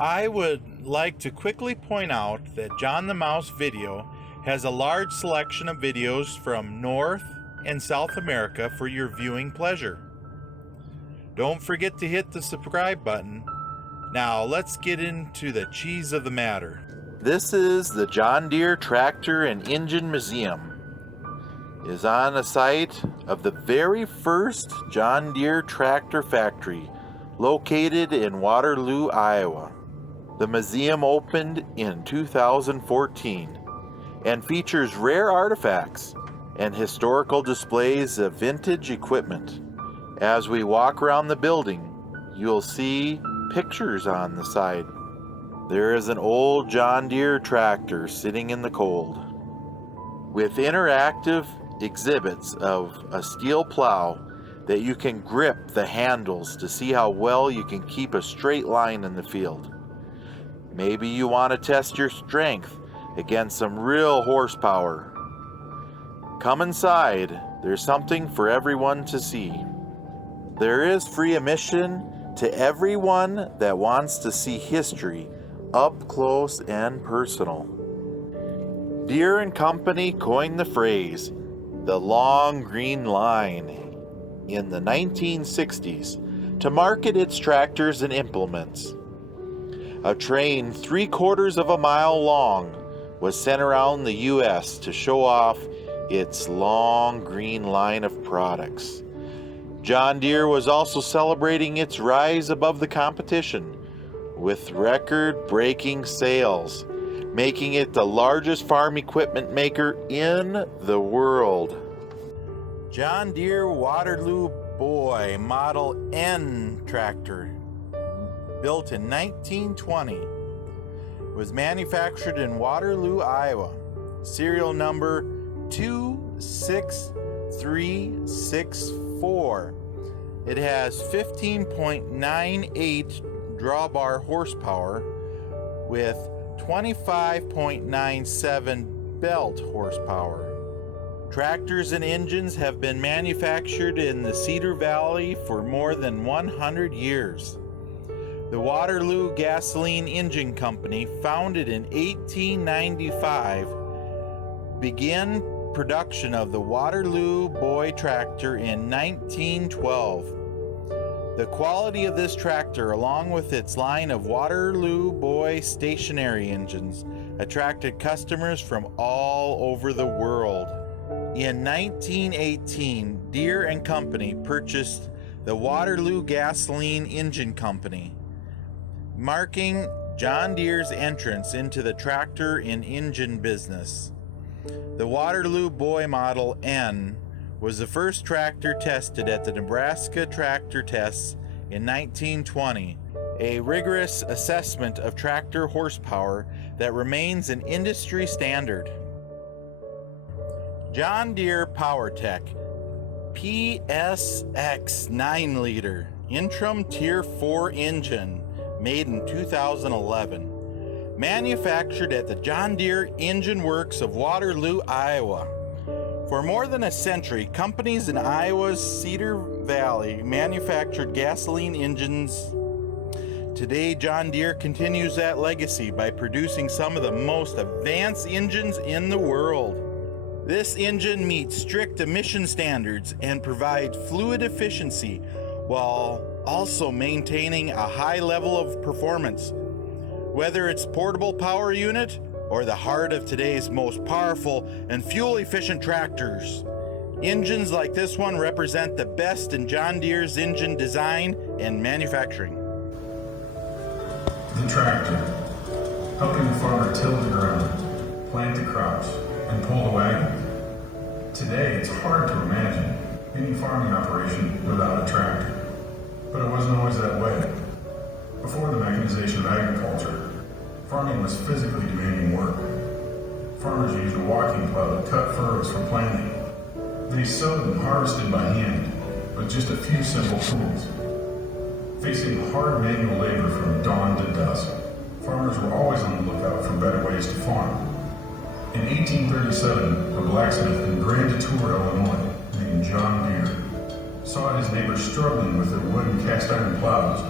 I would like to quickly point out that John the Mouse Video has a large selection of videos from North and South America for your viewing pleasure. Don't forget to hit the subscribe button. Now let's get into the cheese of the matter. This is the John Deere Tractor and Engine Museum. It is on the site of the very first John Deere tractor factory located in Waterloo, Iowa. The museum opened in 2014 and features rare artifacts and historical displays of vintage equipment. As we walk around the building, you'll see pictures on the side. There is an old John Deere tractor sitting in the cold, with interactive exhibits of a steel plow that you can grip the handles to see how well you can keep a straight line in the field. Maybe you want to test your strength against some real horsepower. Come inside, there's something for everyone to see. There is free admission to everyone that wants to see history up close and personal. Deere & Company coined the phrase, the long green line, in the 1960s to market its tractors and implements. A train 3/4 of a mile long was sent around the U.S. to show off its long green line of products. John Deere was also celebrating its rise above the competition with record-breaking sales, making it the largest farm equipment maker in the world. John Deere Waterloo Boy Model N tractor, built in 1920, was manufactured in Waterloo, Iowa. Serial number 26364. It has 15.98 drawbar horsepower with 25.97 belt horsepower. Tractors and engines have been manufactured in the Cedar Valley for more than 100 years. The Waterloo Gasoline Engine Company, founded in 1895, began production of the Waterloo Boy tractor in 1912. The quality of this tractor, along with its line of Waterloo Boy stationary engines, attracted customers from all over the world. In 1918, Deere & Company purchased the Waterloo Gasoline Engine Company, marking John Deere's entrance into the tractor and engine business. The Waterloo Boy Model N was the first tractor tested at the Nebraska Tractor Tests in 1920, a rigorous assessment of tractor horsepower that remains an industry standard. John Deere PowerTech PSX 9-liter Intrum Tier 4 engine, made in 2011. Manufactured at the John Deere Engine Works of Waterloo, Iowa. For more than a century, companies in Iowa's Cedar Valley manufactured gasoline engines. Today, John Deere continues that legacy by producing some of the most advanced engines in the world. This engine meets strict emission standards and provides fluid efficiency while also maintaining a high level of performance. Whether it's portable power unit or the heart of today's most powerful and fuel-efficient tractors, engines like this one represent the best in John Deere's engine design and manufacturing. The tractor, helping the farmer till the ground, plant the crops, and pull the wagon. Today, it's hard to imagine any farming operation without a tractor, but it wasn't always that way. Before the mechanization of agriculture, farming was physically demanding work. Farmers used a walking plow to cut furrows for planting. They sowed and harvested by hand with just a few simple tools. Facing hard manual labor from dawn to dusk, farmers were always on the lookout for better ways to farm. In 1837, a blacksmith in Grand Tour, Illinois, named John Deere, saw his neighbors struggling with their wooden cast iron plows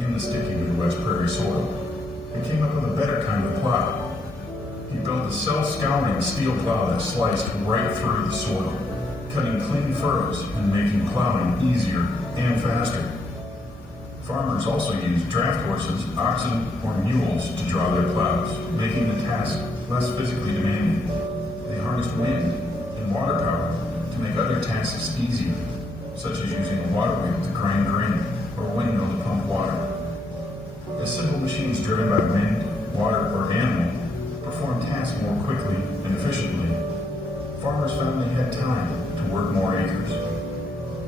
in the sticky Midwest prairie soil. and came up with a better kind of plow. He built a self-scouring steel plow that sliced right through the soil, cutting clean furrows and making plowing easier and faster. Farmers also used draft horses, oxen, or mules to draw their plows, making the task less physically demanding. They harnessed wind and water power to make other tasks easier, such as using a water wheel to grind grain or a windmill to pump water. As simple machines driven by wind, water, or animal performed tasks more quickly and efficiently, farmers found they had time to work more acres.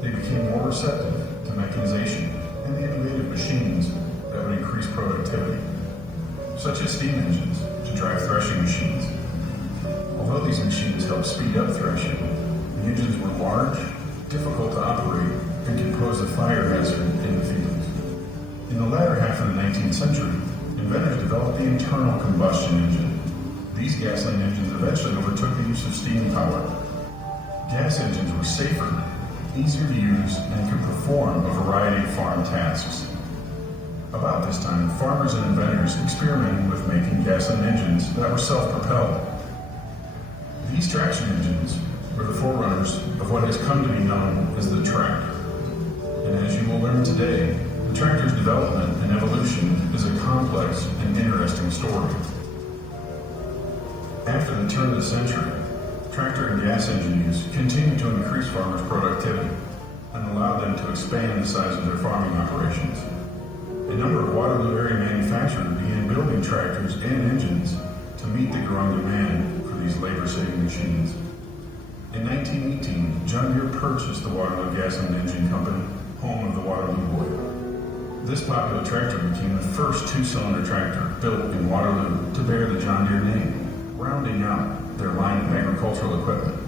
They became more receptive to mechanization and the innovative machines that would increase productivity, such as steam engines to drive threshing machines. Although these machines helped speed up threshing, the engines were large, difficult to operate, and could pose a fire hazard in the fields. In the latter half of the 19th century, inventors developed the internal combustion engine. These gasoline engines eventually overtook the use of steam power. Gas engines were safer, easier to use, and could perform a variety of farm tasks. About this time, farmers and inventors experimented with making gasoline engines that were self-propelled. These traction engines were the forerunners of what has come to be known as the tractor. And as you will learn today, the tractor's development and evolution is a complex and interesting story. After the turn of the century, tractor and gas engine use continued to increase farmers' productivity and allowed them to expand the size of their farming operations. A number of Waterloo area manufacturers began building tractors and engines to meet the growing demand for these labor-saving machines. In 1918, John Deere purchased the Waterloo Gasoline Engine Company, home of the Waterloo Boy. This popular tractor became the first two-cylinder tractor built in Waterloo to bear the John Deere name, rounding out their line of agricultural equipment.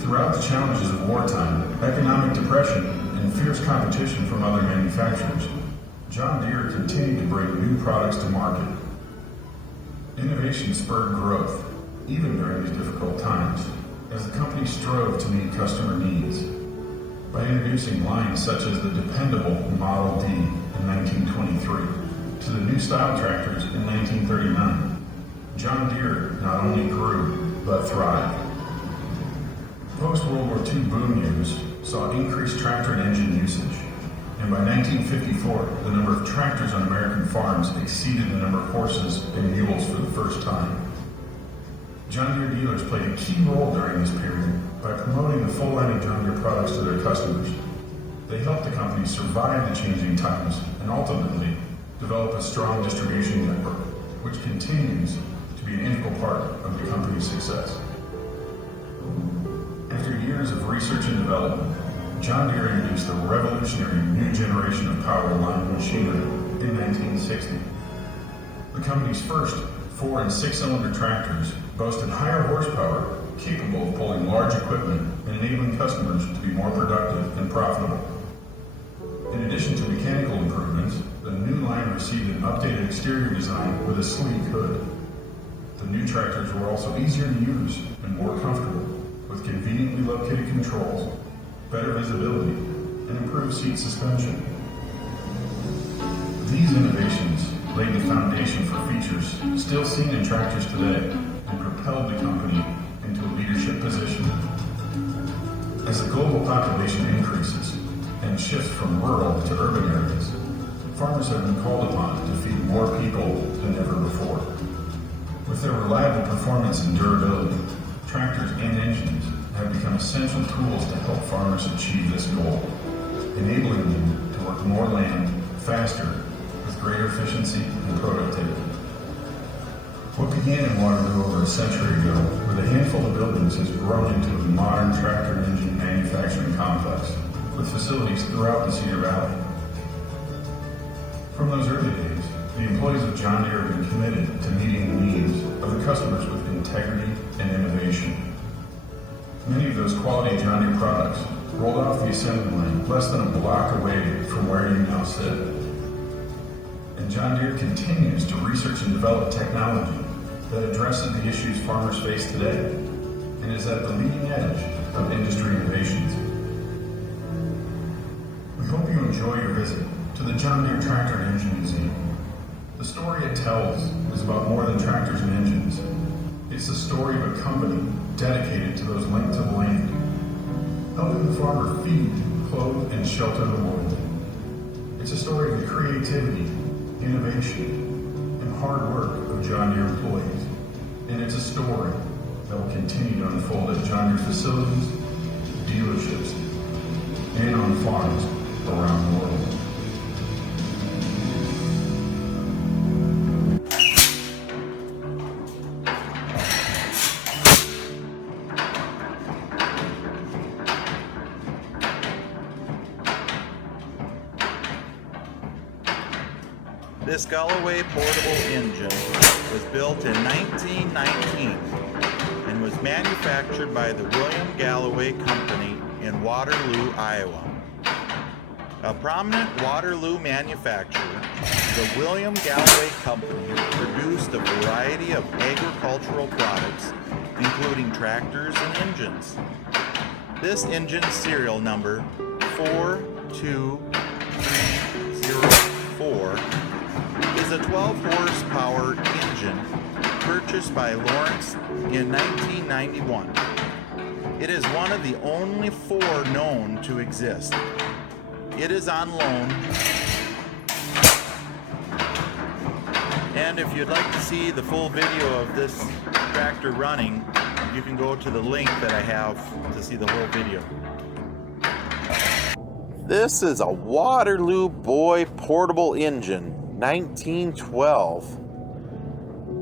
Throughout the challenges of wartime, economic depression, and fierce competition from other manufacturers, John Deere continued to bring new products to market. Innovation spurred growth, even during these difficult times, as the company strove to meet customer needs. By introducing lines such as the dependable Model D in 1923 to the new style tractors in 1939, John Deere not only grew, but thrived. Post-World War II boom years saw increased tractor and engine usage, and by 1954, the number of tractors on American farms exceeded the number of horses and mules for the first time. John Deere dealers played a key role during this period by promoting the full line of John Deere products to their customers. They helped the company survive the changing times and ultimately develop a strong distribution network, which continues to be an integral part of the company's success. After years of research and development, John Deere introduced the revolutionary new generation of power line machinery in 1960. The company's first 4- and 6-cylinder tractors boasted higher horsepower, capable of pulling large equipment and enabling customers to be more productive and profitable. In addition to mechanical improvements, the new line received an updated exterior design with a sleek hood. The new tractors were also easier to use and more comfortable, with conveniently located controls, better visibility, and improved seat suspension. These innovations laid the foundation for features still seen in tractors today and propelled the company into a leadership position. As the global population increases and shifts from rural to urban areas, farmers have been called upon to feed more people than ever before. With their reliable performance and durability, tractors and engines have become essential tools to help farmers achieve this goal, enabling them to work more land faster with greater efficiency and productivity. What began in Waterloo over a century ago with a handful of buildings has grown into a modern tractor and engine manufacturing complex with facilities throughout the Cedar Valley. From those early days, the employees of John Deere have been committed to meeting the needs of the customers with integrity and innovation. Many of those quality John Deere products rolled off the assembly line less than a block away from where you now sit. And John Deere continues to research and develop technology that addresses the issues farmers face today and is at the leading edge of industry innovations. We hope you enjoy your visit to the John Deere Tractor and Engine Museum. The story it tells is about more than tractors and engines. It's the story of a company dedicated to those linked to the land, helping the farmer feed, clothe, and shelter the world. It's a story of the creativity, innovation, and hard work of John Deere employees. And it's a story that will continue to unfold at John Deere facilities, dealerships, and on farms around the world. This Galloway portable engine was built in 1919 and was manufactured by the William Galloway Company in Waterloo, Iowa. A prominent Waterloo manufacturer, the William Galloway Company produced a variety of agricultural products, including tractors and engines. This engine's serial number 42304 is a 12 horsepower engine purchased by Lawrence in 1991. It is one of the only 4 known to exist. It is on loan, and if you'd like to see the full video of this tractor running, you can go to the link that I have to see the whole video. This is a Waterloo Boy portable engine, 1912.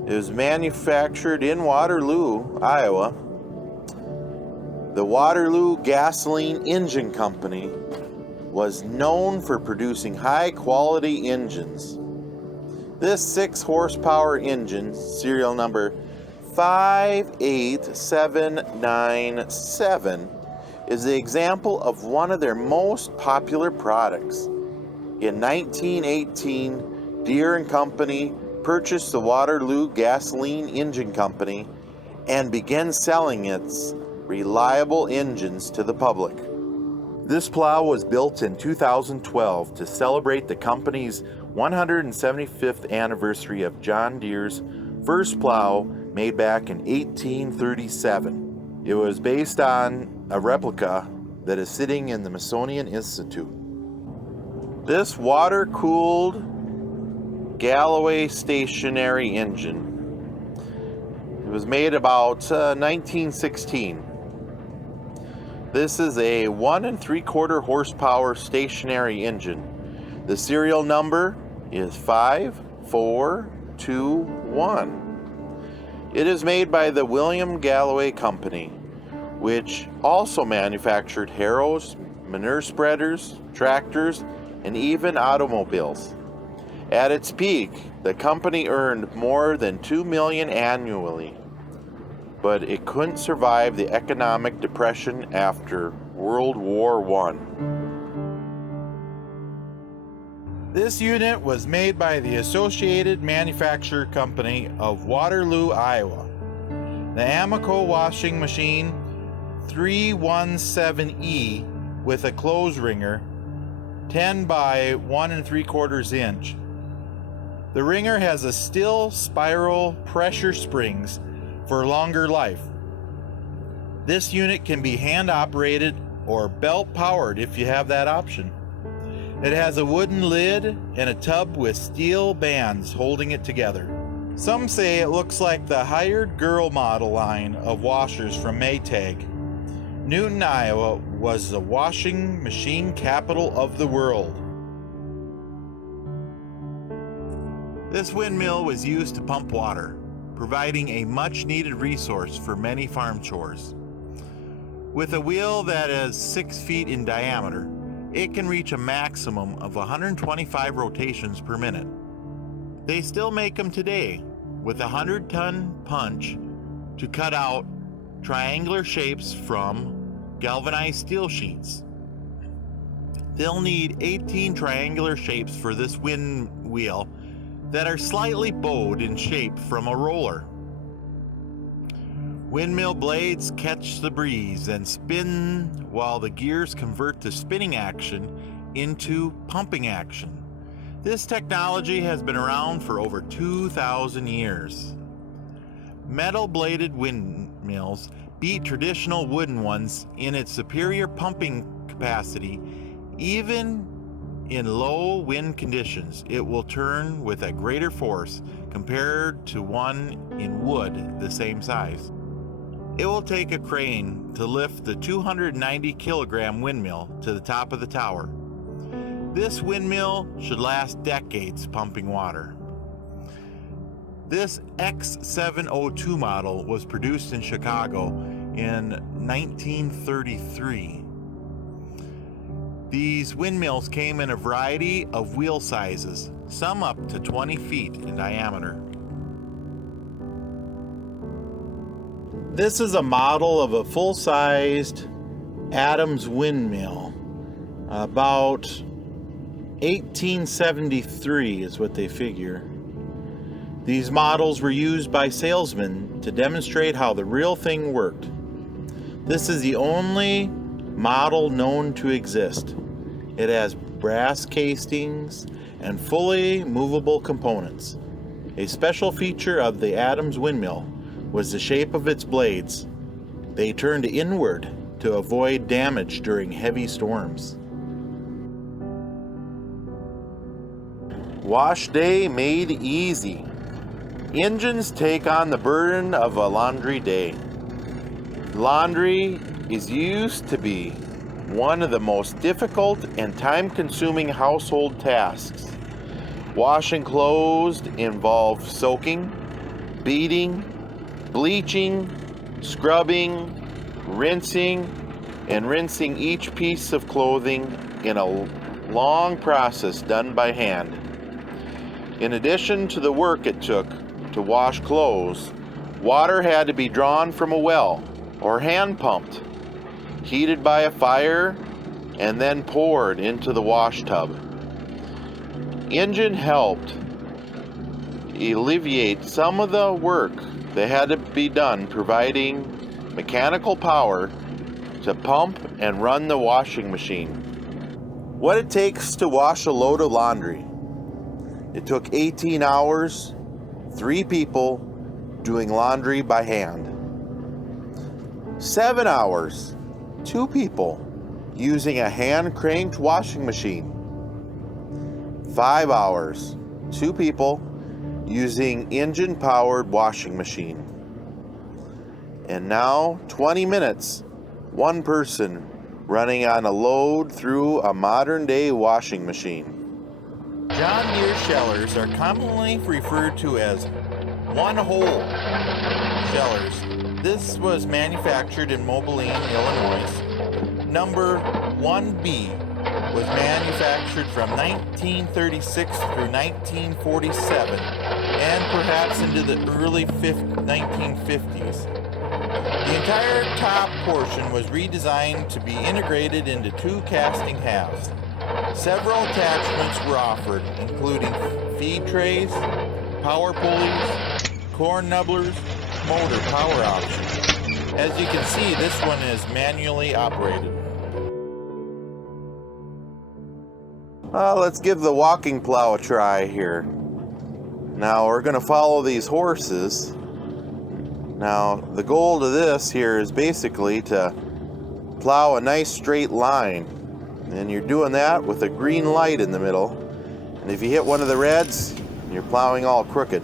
It was manufactured in Waterloo, Iowa. The Waterloo Gasoline Engine Company was known for producing high-quality engines. This 6 horsepower engine, serial number 58797, is the example of one of their most popular products. In 1918, Deere & Company purchased the Waterloo Gasoline Engine Company and began selling its reliable engines to the public. This plow was built in 2012 to celebrate the company's 175th anniversary of John Deere's first plow made back in 1837. It was based on a replica that is sitting in the Smithsonian Institute. This water-cooled Galloway stationary engine, it was made about 1916. This is a 1 3/4 horsepower stationary engine. The serial number is 5421. It is made by the William Galloway Company, which also manufactured harrows, manure spreaders, tractors, and even automobiles. At its peak, the company earned more than $2 million annually, but it couldn't survive the economic depression after World War I. This unit was made by the Associated Manufacturer Company of Waterloo, Iowa. The Amanco washing machine 317E with a clothes wringer 10 by 1 3/4 inch. The wringer has a still spiral pressure springs for longer life. This unit can be hand operated or belt powered if you have that option. It has a wooden lid and a tub with steel bands holding it together. Some say it looks like the hired girl model line of washers from Maytag. Newton, Iowa was the washing machine capital of the world. This windmill was used to pump water, providing a much-needed resource for many farm chores. With a wheel that is 6 feet in diameter, it can reach a maximum of 125 rotations per minute. They still make them today, with a 100-ton punch to cut out triangular shapes from galvanized steel sheets. They'll need 18 triangular shapes for this wind wheel that are slightly bowed in shape from a roller. Windmill blades catch the breeze and spin while the gears convert the spinning action into pumping action. This technology has been around for over 2,000 years. Metal-bladed windmills beat traditional wooden ones in its superior pumping capacity. Even in low wind conditions, it will turn with a greater force compared to one in wood the same size. It will take a crane to lift the 290 kilogram windmill to the top of the tower. This windmill should last decades pumping water. This X702 model was produced in Chicago in 1933. These windmills came in a variety of wheel sizes, some up to 20 feet in diameter. This is a model of a full-sized Adams windmill. About 1873 is what they figure. These models were used by salesmen to demonstrate how the real thing worked. This is the only model known to exist. It has brass castings and fully movable components. A special feature of the Adams windmill was the shape of its blades. They turned inward to avoid damage during heavy storms. Wash day made easy. Engines take on the burden of a laundry day. Laundry is used to be one of the most difficult and time-consuming household tasks. Washing clothes involves soaking, beating, bleaching, scrubbing, rinsing, and rinsing each piece of clothing in a long process done by hand. In addition to the work it took to wash clothes, water had to be drawn from a well or hand pumped, heated by a fire, and then poured into the wash tub. Engine helped alleviate some of the work that had to be done, providing mechanical power to pump and run the washing machine. What it takes to wash a load of laundry. It took 18 hours, 3 people doing laundry by hand. 7 hours, 2 people using a hand-cranked washing machine. 5 hours, 2 people using engine-powered washing machine. And now 20 minutes, 1 person running on a load through a modern-day washing machine. John Deere shellers are commonly referred to as one-hole shellers. This was manufactured in Mobiline, Illinois. Number 1B was manufactured from 1936 through 1947 and perhaps into the early 1950s. The entire top portion was redesigned to be integrated into 2 casting halves. Several attachments were offered, including feed trays, power pulleys, corn nubblers, motor power options. As you can see, this one is manually operated. Let's give the walking plow a try here. Now we're going to follow these horses. Now the goal to this here is basically to plow a nice straight line. And you're doing that with a green light in the middle. And if you hit one of the reds, you're plowing all crooked.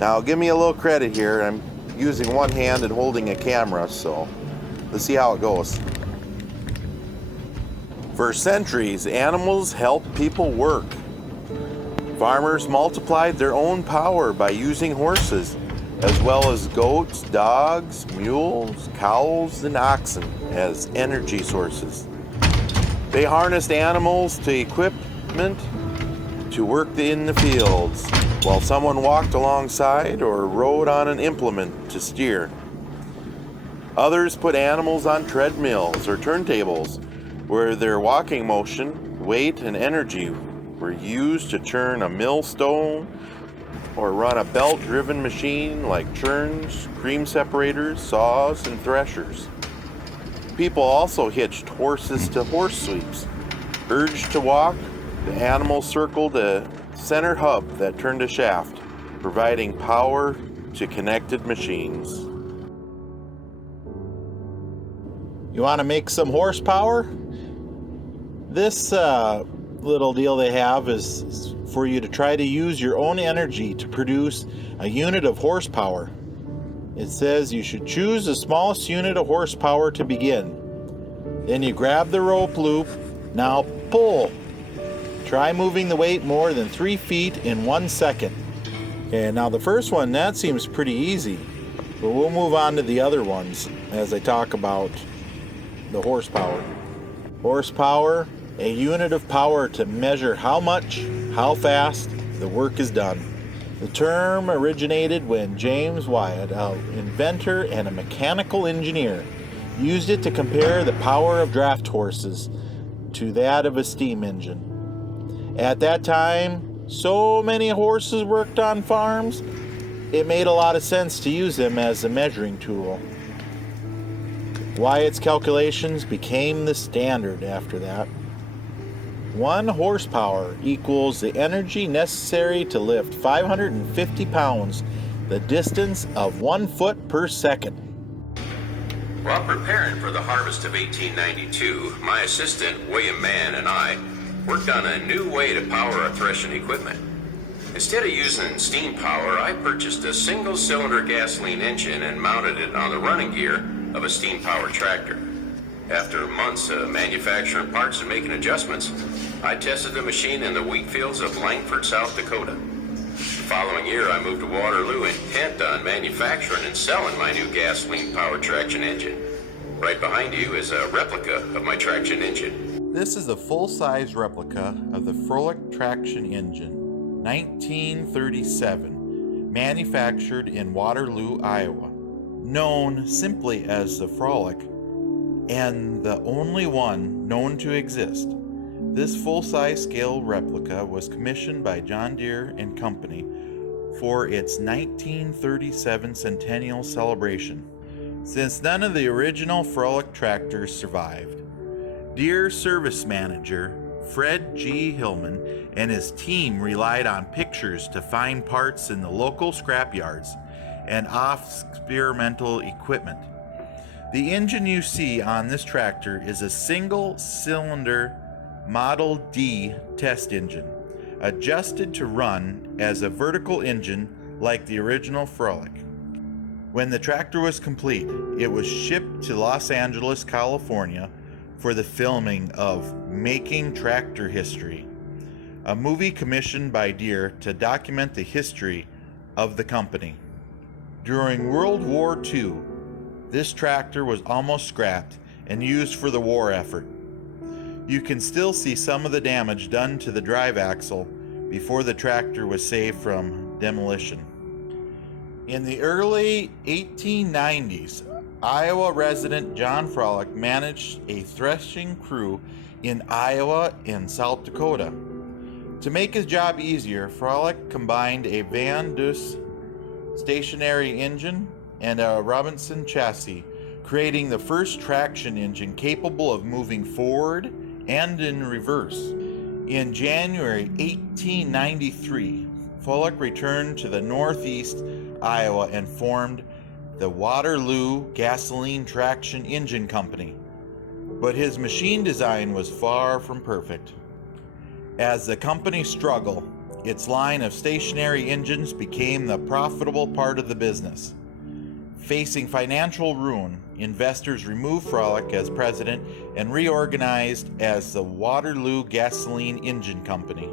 Now give me a little credit here. I'm using one hand and holding a camera, so let's see how it goes. For centuries, animals helped people work. Farmers multiplied their own power by using horses, as well as goats, dogs, mules, cows, and oxen as energy sources. They harnessed animals to equipment to work in the fields, while someone walked alongside or rode on an implement to steer. Others put animals on treadmills or turntables, where their walking motion, weight, and energy were used to turn a millstone or run a belt-driven machine like churns, cream separators, saws, and threshers. People also hitched horses to horse sweeps, urged to walk, The animal circled a center hub that turned a shaft, providing power to connected machines. You want to make some horsepower? This little deal they have is for you to try to use your own energy to produce a unit of horsepower. It says you should choose the smallest unit of horsepower to begin. Then you grab the rope loop. Now pull. Try moving the weight more than 3 feet in 1 second. Okay, now the first one, that seems pretty easy. But we'll move on to the other ones as I talk about the horsepower. Horsepower, a unit of power to measure how much, how fast the work is done. The term originated when James Wyatt, an inventor and a mechanical engineer, used it to compare the power of draft horses to that of a steam engine. At that time, so many horses worked on farms, it made a lot of sense to use them as a measuring tool. Wyatt's calculations became the standard after that. 1 horsepower equals the energy necessary to lift 550 pounds, the distance of 1 foot per second. While preparing for the harvest of 1892, my assistant, William Mann, and I worked on a new way to power our threshing equipment. Instead of using steam power, I purchased a single-cylinder gasoline engine and mounted it on the running gear of a steam-powered tractor. After months of manufacturing parts and making adjustments, I tested the machine in the wheat fields of Langford, South Dakota. The following year, I moved to Waterloo intent on manufacturing and selling my new gasoline-powered traction engine. Right behind you is a replica of my traction engine. This is a full-size replica of the Frolic traction engine, 1937, manufactured in Waterloo, Iowa, known simply as the Frolic, and the only one known to exist. This full-size scale replica was commissioned by John Deere and Company for its 1937 centennial celebration. Since none of the original Frolic tractors survived, Deere service manager Fred G. Hillman and his team relied on pictures to find parts in the local scrapyards and off-experimental equipment. The engine you see on this tractor is a single-cylinder Model D test engine, adjusted to run as a vertical engine like the original Frolic. When the tractor was complete, it was shipped to Los Angeles, California, for the filming of Making Tractor History, a movie commissioned by Deere to document the history of the company. During World War II, this tractor was almost scrapped and used for the war effort. You can still see some of the damage done to the drive axle before the tractor was saved from demolition. In the early 1890s, Iowa resident John Frolic managed a threshing crew in Iowa and South Dakota. To make his job easier, Frolic combined a Van Dus stationary engine and a Robinson chassis, creating the first traction engine capable of moving forward and in reverse. In January 1893, Frolic returned to the Northeast Iowa and formed the Waterloo Gasoline Traction Engine Company. But his machine design was far from perfect. As the company struggled, its line of stationary engines became the profitable part of the business. Facing financial ruin, investors removed Frolic as president and reorganized as the Waterloo Gasoline Engine Company.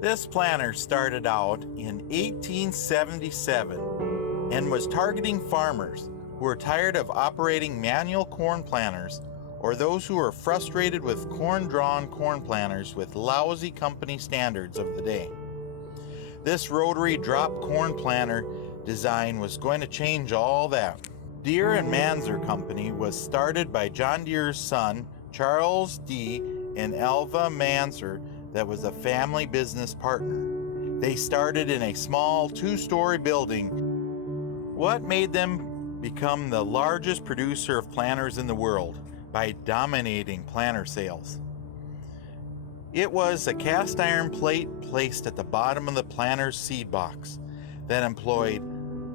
This planter started out in 1877 and was targeting farmers who were tired of operating manual corn planters or those who were frustrated with corn-drawn corn planters with lousy company standards of the day. This Rotary-Drop corn planter design was going to change all that. Deere and Mansur Company was started by John Deere's son, Charles D. and Alva Mansur, that was a family business partner. They started in a small 2-story building. What made them become the largest producer of planters in the world? by dominating planter sales. It was a cast iron plate placed at the bottom of the planter's seed box that employed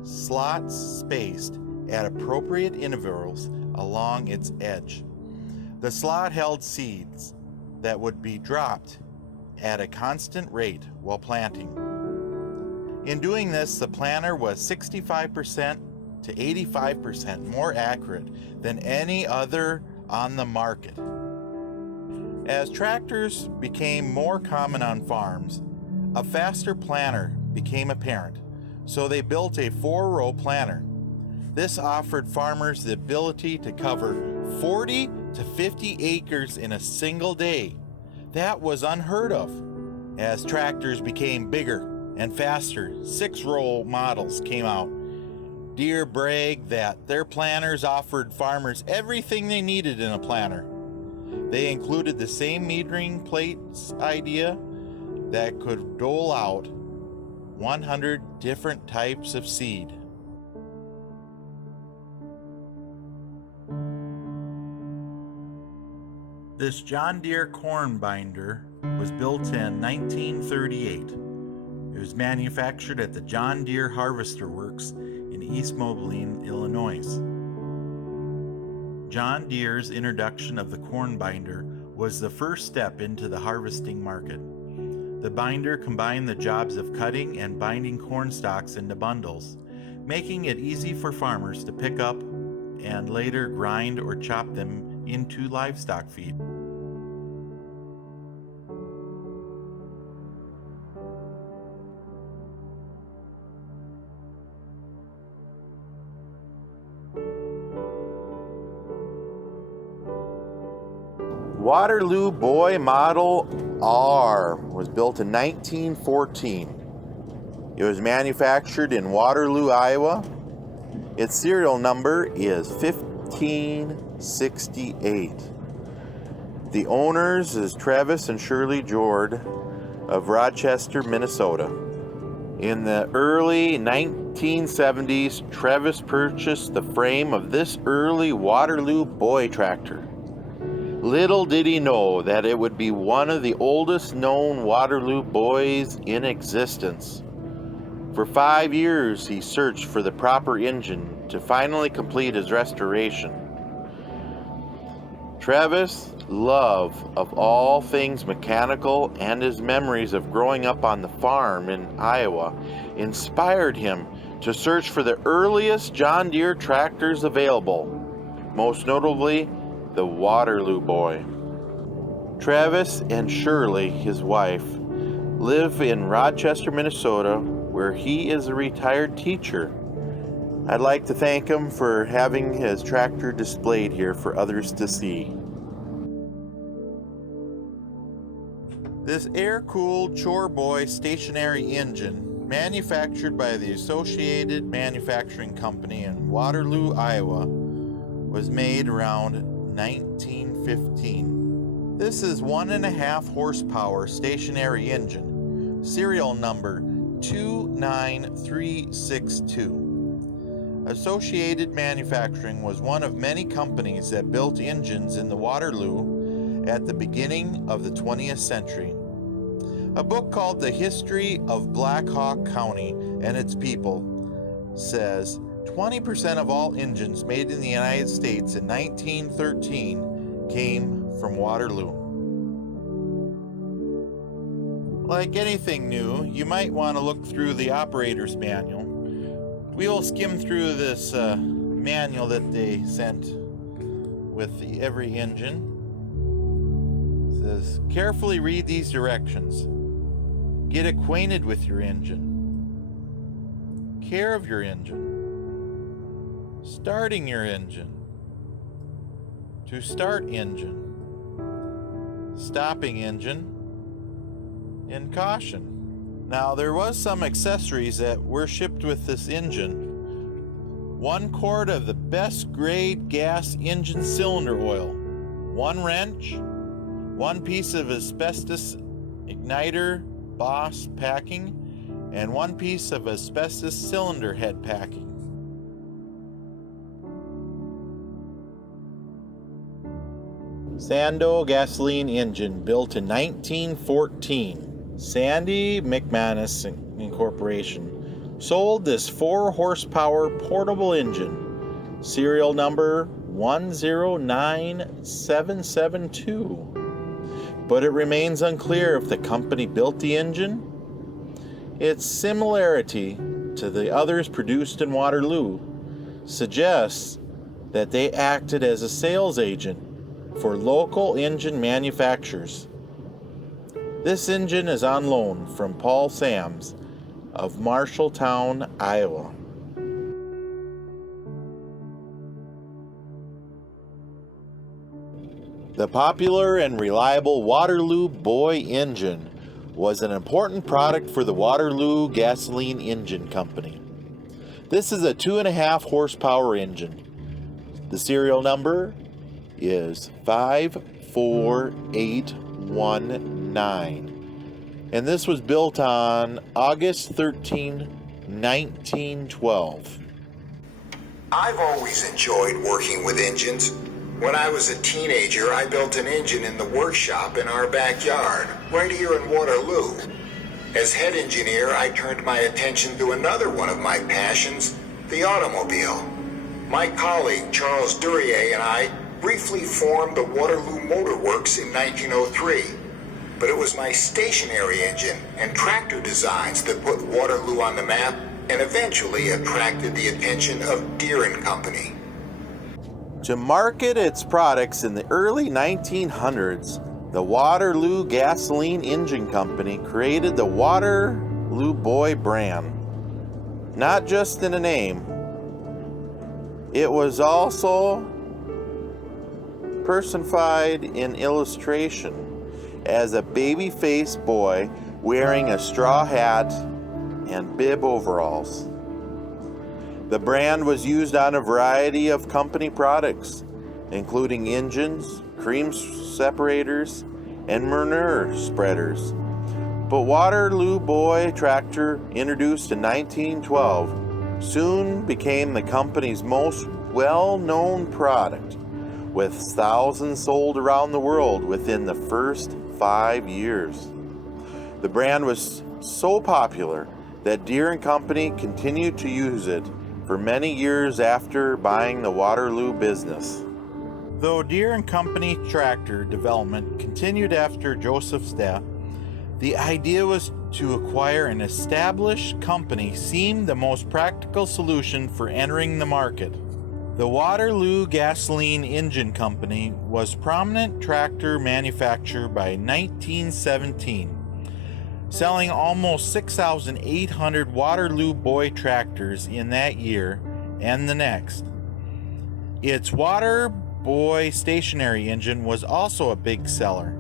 slots spaced at appropriate intervals along its edge. The slot held seeds that would be dropped at a constant rate while planting. In doing this, the planter was 65% to 85% more accurate than any other on the market. As tractors became more common on farms, a faster planter became apparent, so they built a 4-row planter. This offered farmers the ability to cover 40 to 50 acres in a single day. That was unheard of. As tractors became bigger and faster, 6-row models came out. Deere bragged that their planters offered farmers everything they needed in a planter. They included the same metering plates idea that could dole out 100 different types of seed. This John Deere corn binder was built in 1938. It was manufactured at the John Deere Harvester Works in East Moline, Illinois. John Deere's introduction of the corn binder was the first step into the harvesting market. The binder combined the jobs of cutting and binding corn stalks into bundles, making it easy for farmers to pick up and later grind or chop them into livestock feed. Waterloo Boy Model R was built in 1914. It was manufactured in Waterloo, Iowa. Its serial number is 1568. The owners is Travis and Shirley Jord of Rochester, Minnesota. In the early 1970s, Travis purchased the frame of this early Waterloo Boy tractor. Little did he know that it would be one of the oldest known Waterloo Boys in existence. For 5 years, he searched for the proper engine to finally complete his restoration. Travis' love of all things mechanical and his memories of growing up on the farm in Iowa inspired him to search for the earliest John Deere tractors available, most notably the Waterloo Boy. Travis and Shirley, his wife, live in Rochester, Minnesota, where he is a retired teacher. I'd like to thank him for having his tractor displayed here for others to see. This air-cooled Chore Boy stationary engine, manufactured by the Associated Manufacturing Company in Waterloo, Iowa, was made around 1915. This is 1.5 horsepower stationary engine, serial number 29362. Associated Manufacturing was one of many companies that built engines in the Waterloo at the beginning of the 20th century. A book called The History of Black Hawk County and Its People says 20% of all engines made in the United States in 1913 came from Waterloo. Like anything new, you might want to look through the operator's manual. We'll skim through this manual that they sent with every engine. It says, carefully read these directions. Get acquainted with your engine. Care of your engine. Starting your engine. To start engine. Stopping engine. And caution. Now, there was some accessories that were shipped with this engine. 1 quart of the best grade gas engine cylinder oil, 1 wrench, 1 piece of asbestos igniter boss packing, and 1 piece of asbestos cylinder head packing. Sando gasoline engine built in 1914. Sandy McManus Incorporation sold this 4-horsepower portable engine, serial number 109772. But it remains unclear if the company built the engine. Its similarity to the others produced in Waterloo suggests that they acted as a sales agent for local engine manufacturers. This engine is on loan from Paul Sams of Marshalltown, Iowa. The popular and reliable Waterloo Boy engine was an important product for the Waterloo Gasoline Engine Company. This is a 2.5 horsepower engine. The serial number is 54819, and this was built on August 13, 1912. I've always enjoyed working with engines. When I was a teenager, I built an engine in the workshop in our backyard, right here in Waterloo. As head engineer, I turned my attention to another one of my passions, the automobile. My colleague, Charles Duryea, and I briefly formed the Waterloo Motor Works in 1903. But it was my stationary engine and tractor designs that put Waterloo on the map and eventually attracted the attention of Deere & Company. To market its products in the early 1900s, the Waterloo Gasoline Engine Company created the Waterloo Boy brand. Not just in a name, it was also personified in illustration as a baby-faced boy wearing a straw hat and bib overalls. The brand was used on a variety of company products, including engines, cream separators, and manure spreaders. But Waterloo Boy tractor, introduced in 1912, soon became the company's most well-known product, with thousands sold around the world within the first 5 years. The brand was so popular that Deere & Company continued to use it for many years after buying the Waterloo business. Though Deere & Company tractor development continued after Joseph's death, the idea was to acquire an established company seemed the most practical solution for entering the market. The Waterloo Gasoline Engine Company was a prominent tractor manufacturer by 1917, selling almost 6,800 Waterloo Boy tractors in that year and the next. Its Water Boy stationary engine was also a big seller.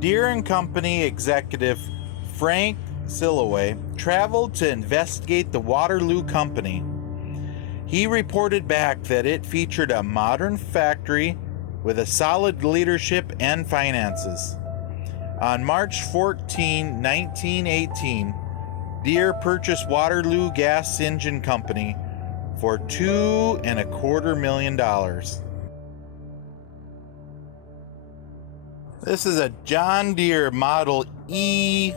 Deere & Company executive Frank Galloway traveled to investigate the Waterloo Company. He reported back that it featured a modern factory with a solid leadership and finances. On March 14, 1918, Deere purchased Waterloo Gas Engine Company for $2.25 million. This is a John Deere Model E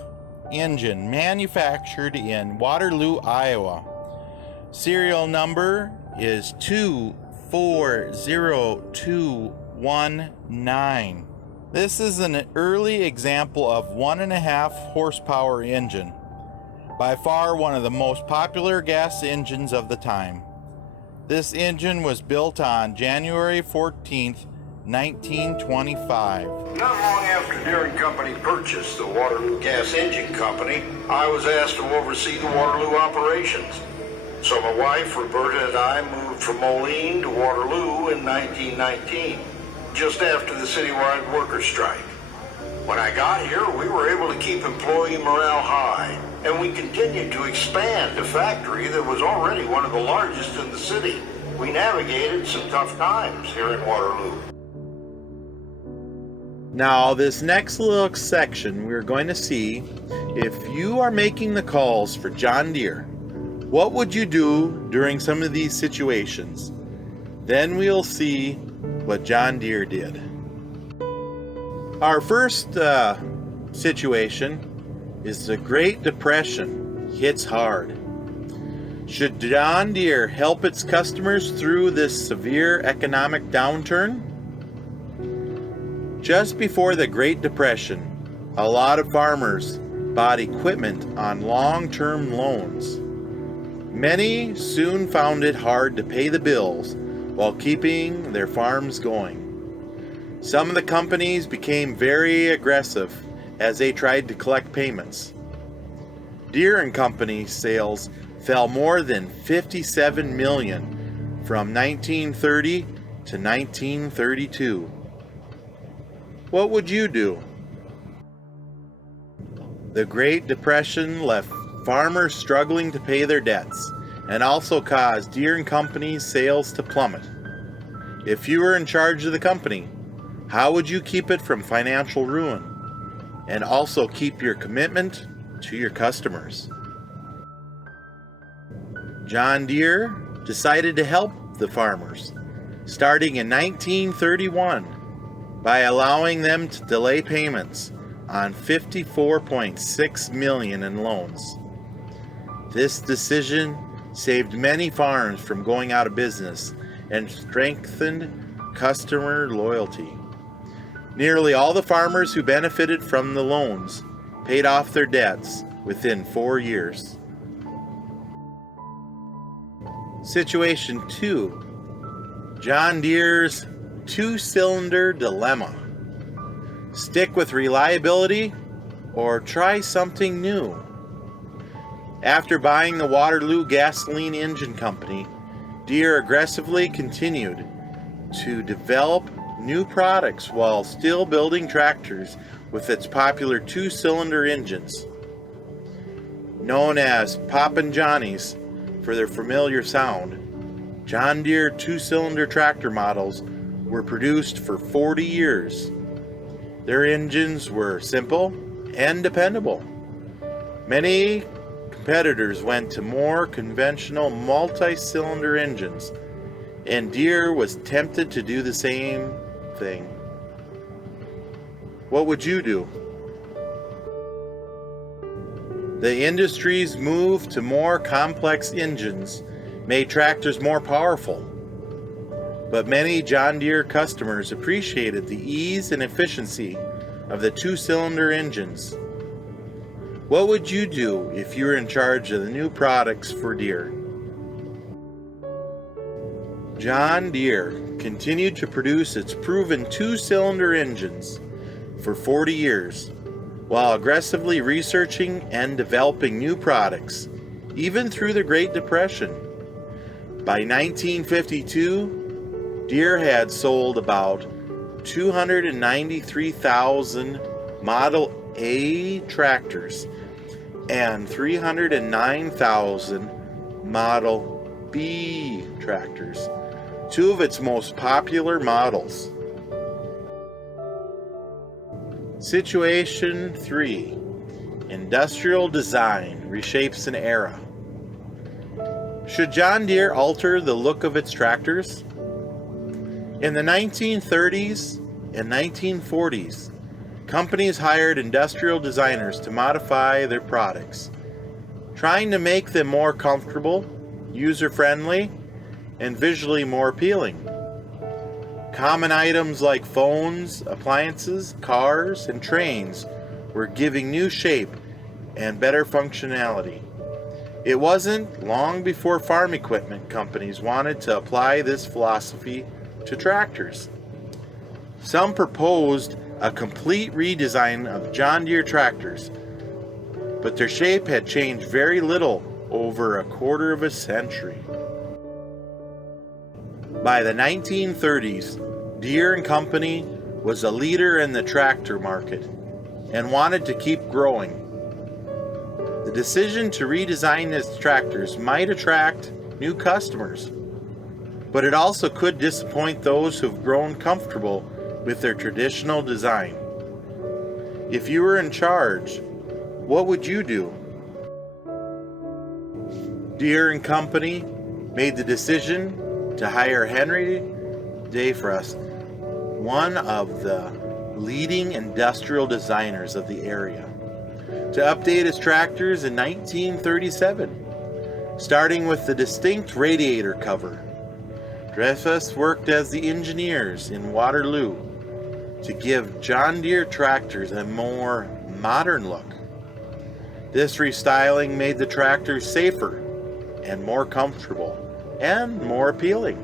engine manufactured in Waterloo, Iowa. Serial number is 240219. This is an early example of 1.5 horsepower engine, by far one of the most popular gas engines of the time. This engine was built on January 14th, 1925. Not long after Deere & Company purchased the Waterloo Gas Engine Company, I was asked to oversee the Waterloo operations. So my wife, Roberta, and I moved from Moline to Waterloo in 1919, just after the citywide workers' strike. When I got here, we were able to keep employee morale high, and we continued to expand a factory that was already one of the largest in the city. We navigated some tough times here in Waterloo. Now, this next little section, we're going to see if you are making the calls for John Deere, what would you do during some of these situations? Then we'll see what John Deere did. Our first situation is the Great Depression hits hard. Should John Deere help its customers through this severe economic downturn? Just before the Great Depression, a lot of farmers bought equipment on long-term loans. Many soon found it hard to pay the bills while keeping their farms going. Some of the companies became very aggressive as they tried to collect payments. Deere & Company sales fell more than 57 million from 1930 to 1932. What would you do? The Great Depression left farmers struggling to pay their debts and also caused Deere & Company's sales to plummet. If you were in charge of the company, how would you keep it from financial ruin and also keep your commitment to your customers? John Deere decided to help the farmers, starting in 1931 by allowing them to delay payments on $54.6 million in loans. This decision saved many farms from going out of business and strengthened customer loyalty. Nearly all the farmers who benefited from the loans paid off their debts within 4 years. Situation 2. John Deere's two-cylinder dilemma. Stick with reliability or try something new. After buying the Waterloo gasoline engine company, Deere aggressively continued to develop new products while still building tractors with its popular two-cylinder engines. Known as Poppin' Johnnies for their familiar sound, John Deere two-cylinder tractor models were produced for 40 years. Their engines were simple and dependable. Many competitors went to more conventional multi-cylinder engines, and Deere was tempted to do the same thing. What would you do? The industry's move to more complex engines made tractors more powerful, but many John Deere customers appreciated the ease and efficiency of the two-cylinder engines. What would you do if you were in charge of the new products for Deere? John Deere continued to produce its proven two-cylinder engines for 40 years, while aggressively researching and developing new products, even through the Great Depression. By 1952, Deere had sold about 293,000 Model A tractors and 309,000 Model B tractors, two of its most popular models. Situation 3. Industrial design reshapes an era. Should John Deere alter the look of its tractors? In the 1930s and 1940s, companies hired industrial designers to modify their products, trying to make them more comfortable, user-friendly, and visually more appealing. Common items like phones, appliances, cars, and trains were giving new shape and better functionality. It wasn't long before farm equipment companies wanted to apply this philosophy to tractors. Some proposed a complete redesign of John Deere tractors, but their shape had changed very little over a quarter of a century. By the 1930s, Deere & Company was a leader in the tractor market and wanted to keep growing. The decision to redesign its tractors might attract new customers, but it also could disappoint those who've grown comfortable with their traditional design. If you were in charge, what would you do? Deere & Company made the decision to hire Henry DeFrost, one of the leading industrial designers of the area, to update his tractors in 1937, starting with the distinct radiator cover. Dreyfus worked as the engineers in Waterloo to give John Deere tractors a more modern look. This restyling made the tractors safer and more comfortable and more appealing.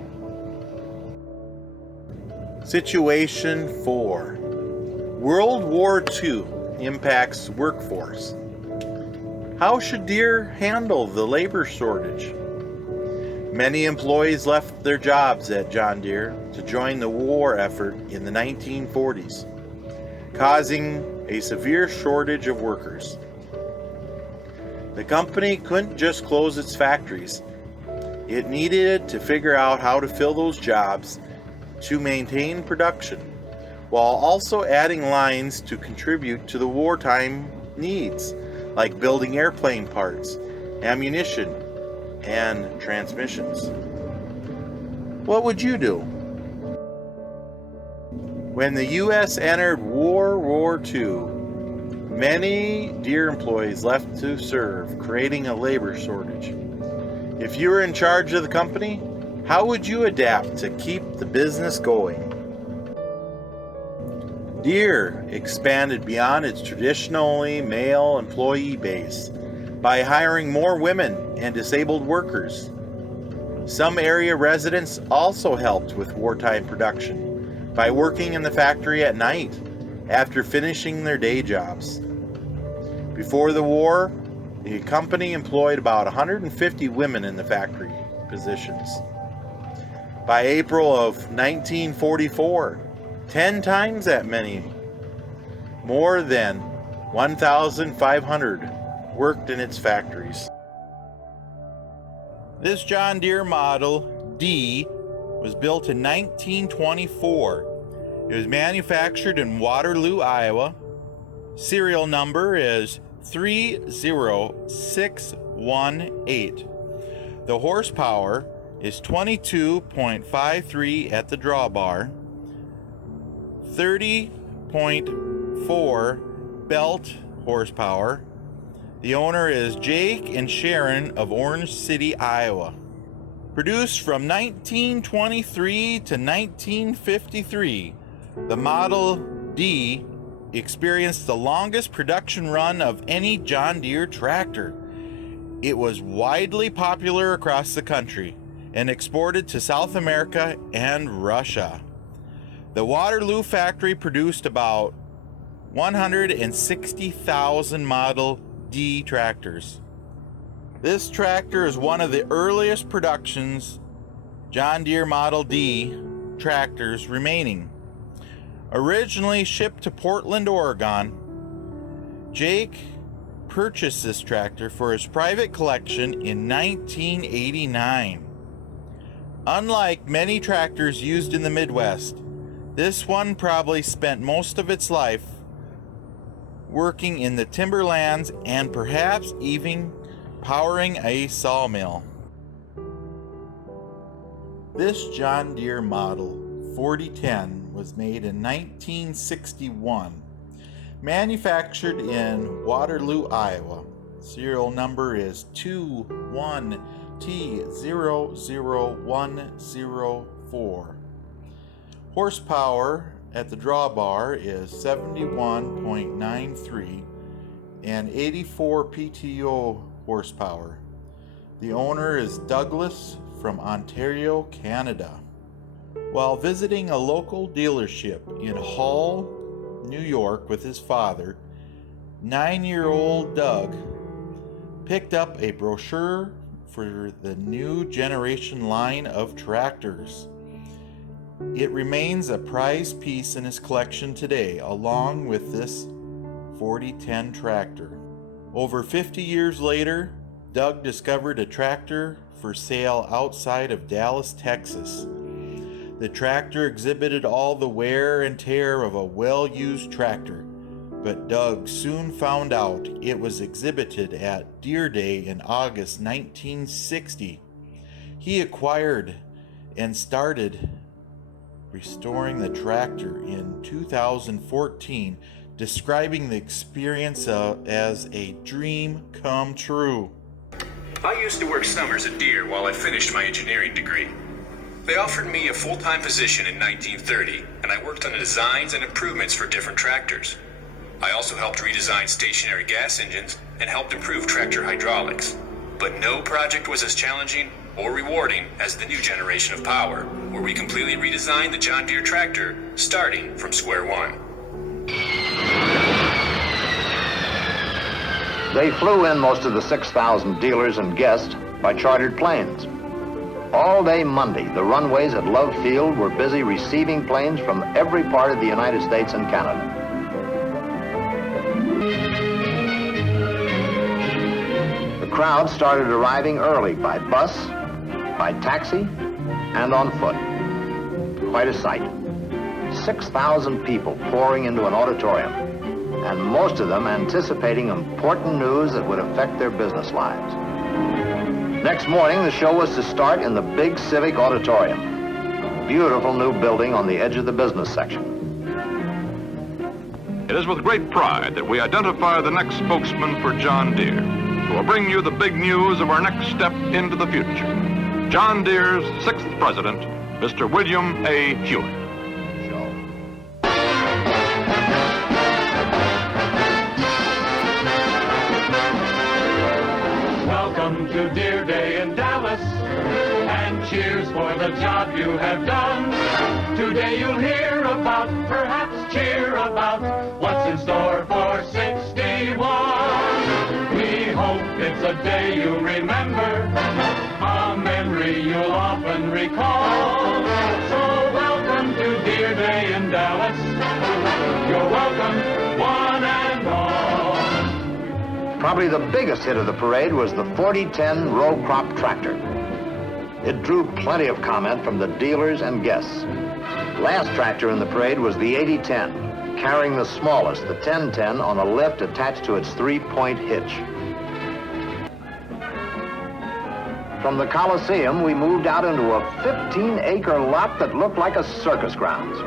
Situation 4. World War II impacts workforce. How should Deere handle the labor shortage? Many employees left their jobs at John Deere to join the war effort in the 1940s, causing a severe shortage of workers. The company couldn't just close its factories. It needed to figure out how to fill those jobs to maintain production, while also adding lines to contribute to the wartime needs, like building airplane parts, ammunition, and transmissions. What would you do? When the U.S. entered World War II, many Deere employees left to serve, creating a labor shortage. If you were in charge of the company, how would you adapt to keep the business going? Deere expanded beyond its traditionally male employee base by hiring more women and disabled workers. Some area residents also helped with wartime production by working in the factory at night after finishing their day jobs. Before the war, the company employed about 150 women in the factory positions. By April of 1944, 10 times that many, more than 1,500, worked in its factories. This John Deere Model D was built in 1924. It was manufactured in Waterloo, Iowa. Serial number is 30618. The horsepower is 22.53 at the drawbar, 30.4 belt horsepower. The owner is Jake and Sharon of Orange City, Iowa. Produced from 1923 to 1953, the Model D experienced the longest production run of any John Deere tractor. It was widely popular across the country and exported to South America and Russia. The Waterloo factory produced about 160,000 Model D tractors. This tractor is one of the earliest productions John Deere Model D tractors remaining. Originally shipped to Portland, Oregon, Jake purchased this tractor for his private collection in 1989. Unlike many tractors used in the Midwest, this one probably spent most of its life working in the timberlands and perhaps even powering a sawmill. This John Deere Model 4010 was made in 1961, manufactured in Waterloo, Iowa. Serial number is 21T00104. Horsepower at the drawbar is 71.93 and 84 PTO horsepower. The owner is Douglas from Ontario, Canada. While visiting a local dealership in Hull, New York with his father, 9-year-old Doug picked up a brochure for the new generation line of tractors. It remains a prized piece in his collection today, along with this 4010 tractor. Over 50 years later, Doug discovered a tractor for sale outside of Dallas, Texas. The tractor exhibited all the wear and tear of a well-used tractor, but Doug soon found out it was exhibited at Deere Day in August 1960. He acquired and started restoring the tractor in 2014, describing the experience as a dream come true. I used to work summers at Deere while I finished my engineering degree. They offered me a full-time position in 1930, and I worked on the designs and improvements for different tractors. I also helped redesign stationary gas engines and helped improve tractor hydraulics. But no project was as challenging or rewarding as the new generation of power, where we completely redesigned the John Deere tractor, starting from square one. They flew in most of the 6,000 dealers and guests by chartered planes. All day Monday, the runways at Love Field were busy receiving planes from every part of the United States and Canada. The crowd started arriving early by bus, by taxi, and on foot. Quite a sight. 6,000 people pouring into an auditorium, and most of them anticipating important news that would affect their business lives. Next morning, the show was to start in the big Civic Auditorium, a beautiful new building on the edge of the business section. It is with great pride that we identify the next spokesman for John Deere, who will bring you the big news of our next step into the future. John Deere's 6th president, Mr. William A. Hewitt. Welcome to Deere Day in Dallas, and cheers for the job you have done. Today you'll hear about, perhaps cheer about, what's in store for 61. We hope it's a day you'll remember, a memory you'll often recall. So welcome to Deere Day in Dallas. You're welcome, one and all. Probably the biggest hit of the parade was the 4010 row crop tractor. It drew plenty of comment from the dealers and guests. Last tractor in the parade was the 8010, carrying the smallest, the 1010, on a lift attached to its 3-point hitch. From the Coliseum, we moved out into a 15-acre lot that looked like a circus grounds.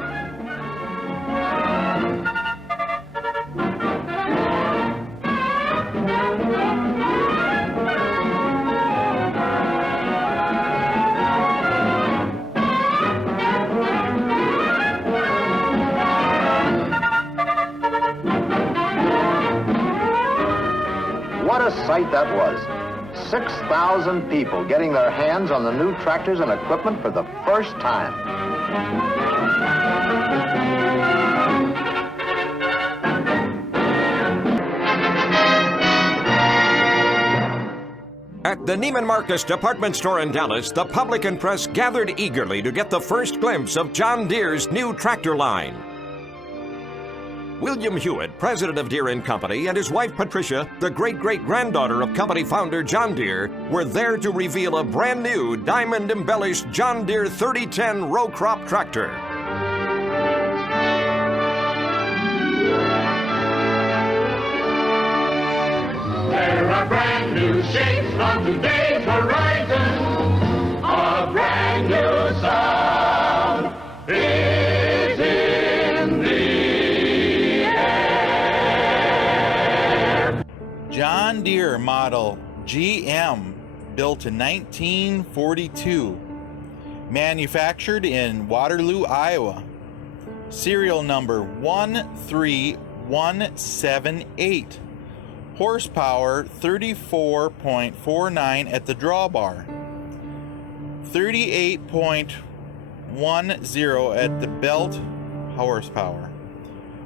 What a sight that was. 6,000 people getting their hands on the new tractors and equipment for the first time. At the Neiman Marcus department store in Dallas, the public and press gathered eagerly to get the first glimpse of John Deere's new tractor line. William Hewitt, president of Deere & Company, and his wife Patricia, the great-great-granddaughter of company founder John Deere, were there to reveal a brand new diamond-embellished John Deere 3010 row crop tractor. There are brand new shapes from today's horizon, a brand new sound is in the air. John Deere model GM, built in 1942, manufactured in Waterloo, Iowa. Serial number 13178. Horsepower 34.49 at the drawbar, 38.10 at the belt horsepower.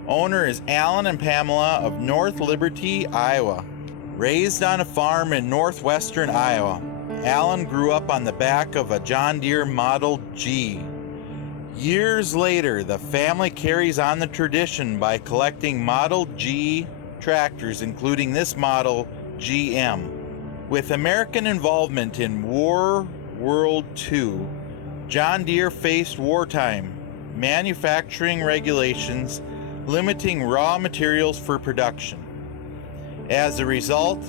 Owner is Alan and Pamela of North Liberty, Iowa. Raised on a farm in northwestern Iowa, Alan grew up on the back of a John Deere Model G. Years later, the family carries on the tradition by collecting Model G tractors, including this model GM. With American involvement in World War II, John Deere faced wartime manufacturing regulations limiting raw materials for production. As a result,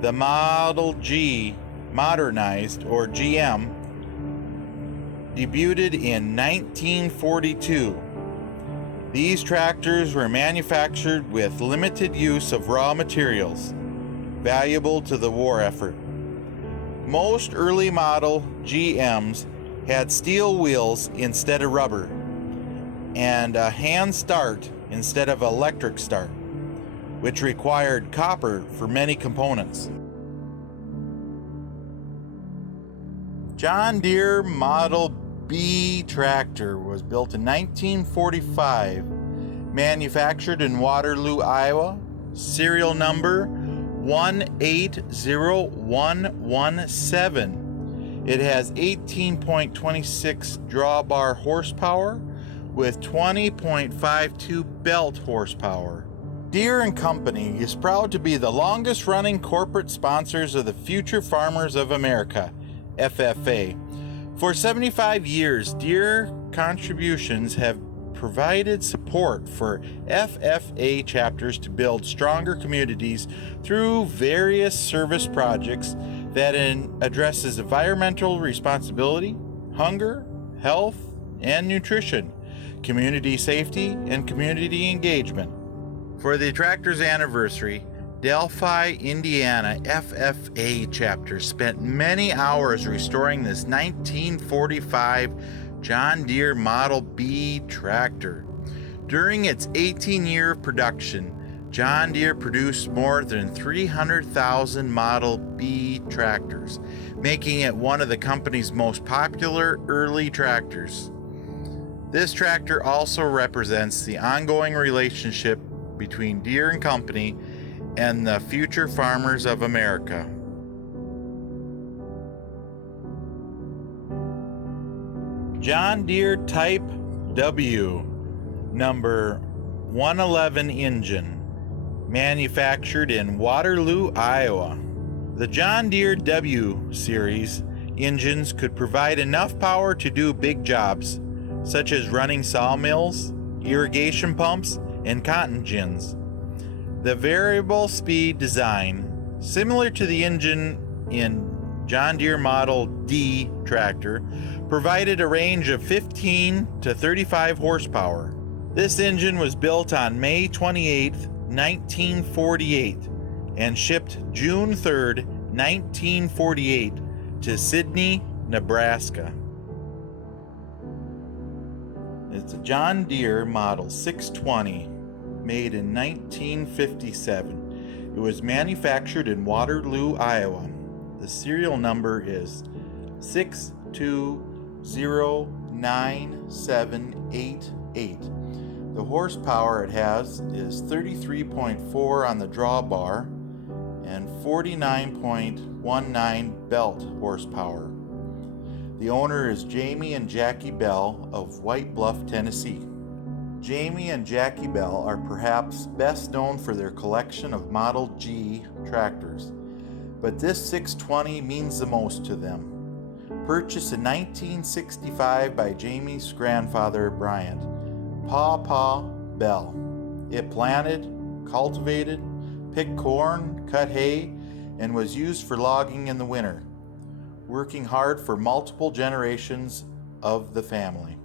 the Model G modernized, or GM, debuted in 1942. These tractors were manufactured with limited use of raw materials, valuable to the war effort. Most early model GMs had steel wheels instead of rubber, and a hand start instead of electric start, which required copper for many components. John Deere Model B tractor was built in 1945, manufactured in Waterloo, Iowa, serial number 180117. It has 18.26 drawbar horsepower with 20.52 belt horsepower. Deere & Company is proud to be the longest running corporate sponsors of the Future Farmers of America, FFA. For 75 years, Deere contributions have provided support for FFA chapters to build stronger communities through various service projects that addresses environmental responsibility, hunger, health, and nutrition, community safety, and community engagement. For the tractor's anniversary, Delphi, Indiana FFA chapter spent many hours restoring this 1945 John Deere Model B tractor. During its 18-year production, John Deere produced more than 300,000 Model B tractors, making it one of the company's most popular early tractors. This tractor also represents the ongoing relationship between Deere & Company and the Future Farmers of America. John Deere Type W, number 111 engine, manufactured in Waterloo, Iowa. The John Deere W series engines could provide enough power to do big jobs, such as running sawmills, irrigation pumps, and cotton gins. The variable speed design, similar to the engine in John Deere Model D tractor, provided a range of 15 to 35 horsepower. This engine was built on May 28, 1948, and shipped June 3, 1948 to Sidney, Nebraska. It's a John Deere Model 620, made in 1957. It was manufactured in Waterloo, Iowa. The serial number is 6209788. The horsepower it has is 33.4 on the drawbar and 49.19 belt horsepower. The owner is Jamie and Jackie Bell of White Bluff, Tennessee. Jamie and Jackie Bell are perhaps best known for their collection of Model G tractors, but this 620 means the most to them. Purchased in 1965 by Jamie's grandfather, Bryant, Paw Bell. It planted, cultivated, picked corn, cut hay, and was used for logging in the winter, working hard for multiple generations of the family.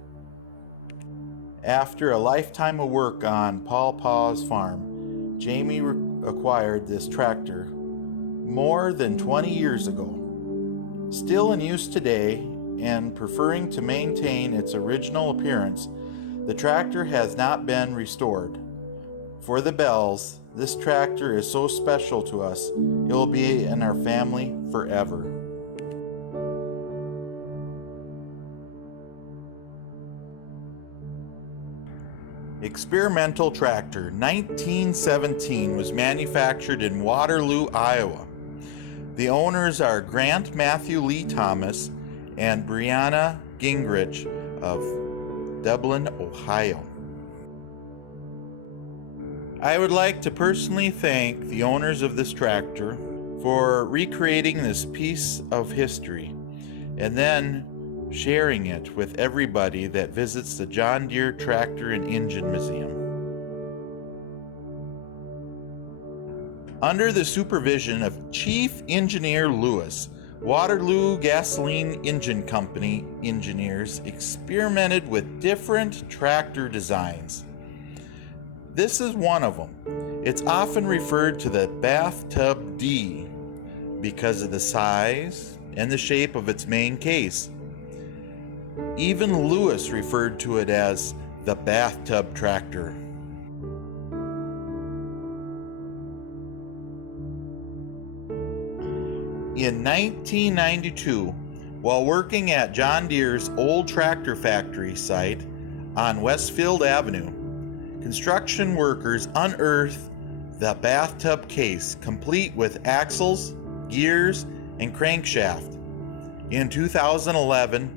After a lifetime of work on Paw's farm, Jamie acquired this tractor more than 20 years ago. Still in use today and preferring to maintain its original appearance, the tractor has not been restored. For the Bells, this tractor is so special to us, it will be in our family forever. Experimental Tractor 1917 was manufactured in Waterloo, Iowa. The owners are Grant Matthew Lee Thomas and Brianna Gingrich of Dublin, Ohio. I would like to personally thank the owners of this tractor for recreating this piece of history and then sharing it with everybody that visits the John Deere Tractor and Engine Museum. Under the supervision of Chief Engineer Lewis, Waterloo Gasoline Engine Company engineers experimented with different tractor designs. This is one of them. It's often referred to the Bathtub D because of the size and the shape of its main case. Even Lewis referred to it as the Bathtub Tractor. In 1992, while working at John Deere's old tractor factory site on Westfield Avenue, construction workers unearthed the bathtub case complete with axles, gears, and crankshaft. In 2011,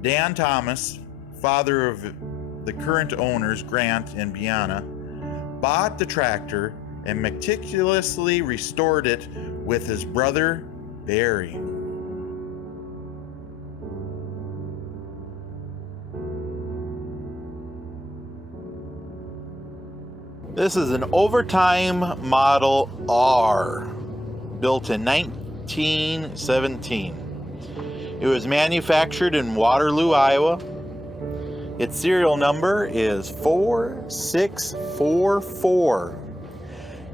Dan Thomas, father of the current owners Grant and Biana, bought the tractor and meticulously restored it with his brother Barry. This is an overtime Model R, built in 1917. It was manufactured in Waterloo, Iowa. Its serial number is 4644.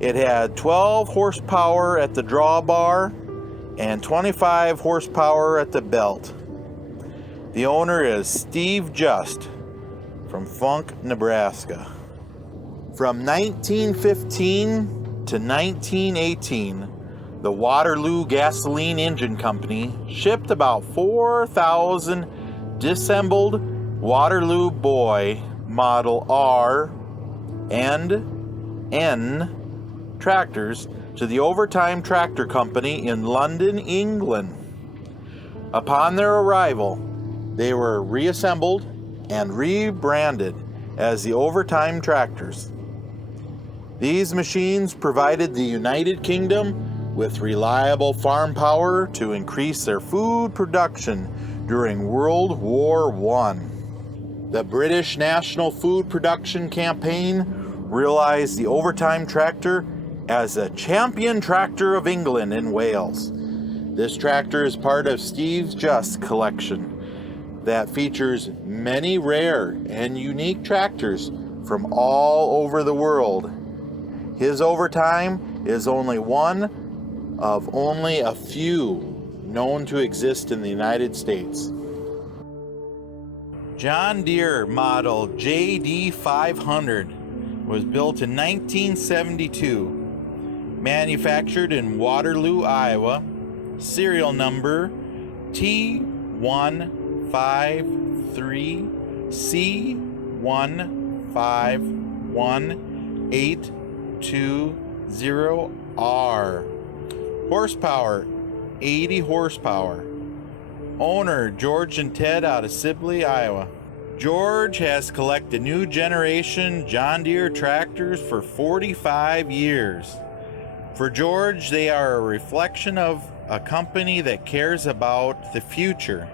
It had 12 horsepower at the drawbar and 25 horsepower at the belt. The owner is Steve Just from Funk, Nebraska. From 1915 to 1918, the Waterloo Gasoline Engine Company shipped about 4,000 disassembled Waterloo Boy Model R and N tractors to the Overtime Tractor Company in London, England. Upon their arrival, they were reassembled and rebranded as the Overtime Tractors. These machines provided the United Kingdom with reliable farm power to increase their food production during World War I. The British National Food Production Campaign realized the Overtime Tractor as a champion tractor of England and Wales. This tractor is part of Steve Just's collection that features many rare and unique tractors from all over the world. His Overtime is only one of only a few known to exist in the United States. John Deere model JD500 was built in 1972, manufactured in Waterloo, Iowa, serial number T153C151820R. Horsepower, 80 horsepower. Owner, George and Ted out of Sibley, Iowa. George has collected new generation John Deere tractors for 45 years. For George, they are a reflection of a company that cares about the future,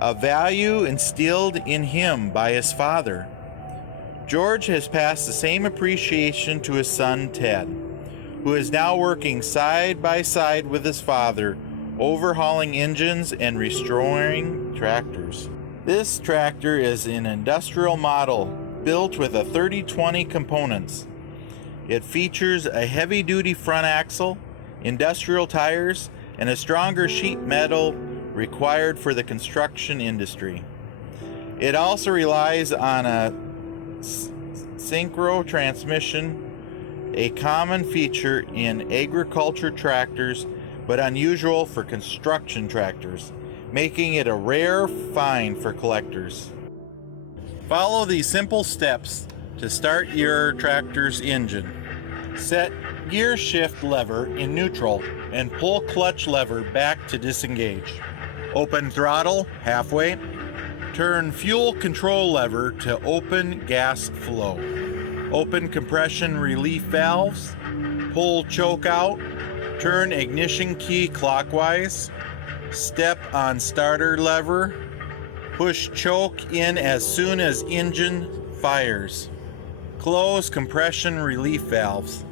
a value instilled in him by his father. George has passed the same appreciation to his son, Ted, who is now working side by side with his father, overhauling engines and restoring tractors. This tractor is an industrial model built with a 30-20 components. It features a heavy-duty front axle, industrial tires, and a stronger sheet metal required for the construction industry. It also relies on a synchro transmission, a common feature in agriculture tractors but unusual for construction tractors, making it a rare find for collectors. Follow these simple steps to start your tractor's engine. Set gear shift lever in neutral and pull clutch lever back to disengage. Open throttle halfway. Turn fuel control lever to open gas flow. Open compression relief valves. Pull choke out. Turn ignition key clockwise. Step on starter lever. Push choke in as soon as engine fires. Close compression relief valves.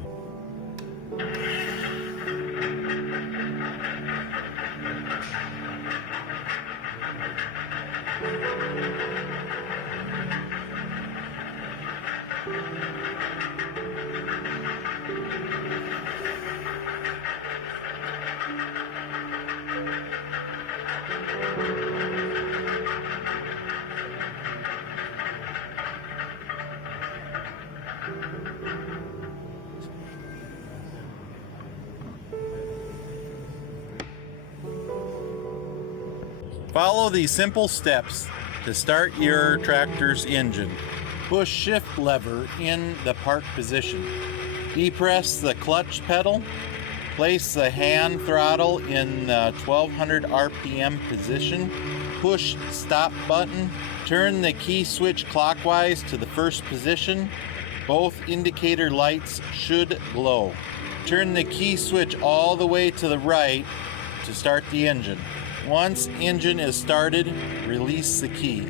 Follow these simple steps to start your tractor's engine. Push shift lever in the park position. Depress the clutch pedal. Place the hand throttle in the 1200 RPM position. Push stop button. Turn the key switch clockwise to the first position. Both indicator lights should glow. Turn the key switch all the way to the right to start the engine. Once engine is started, release the key.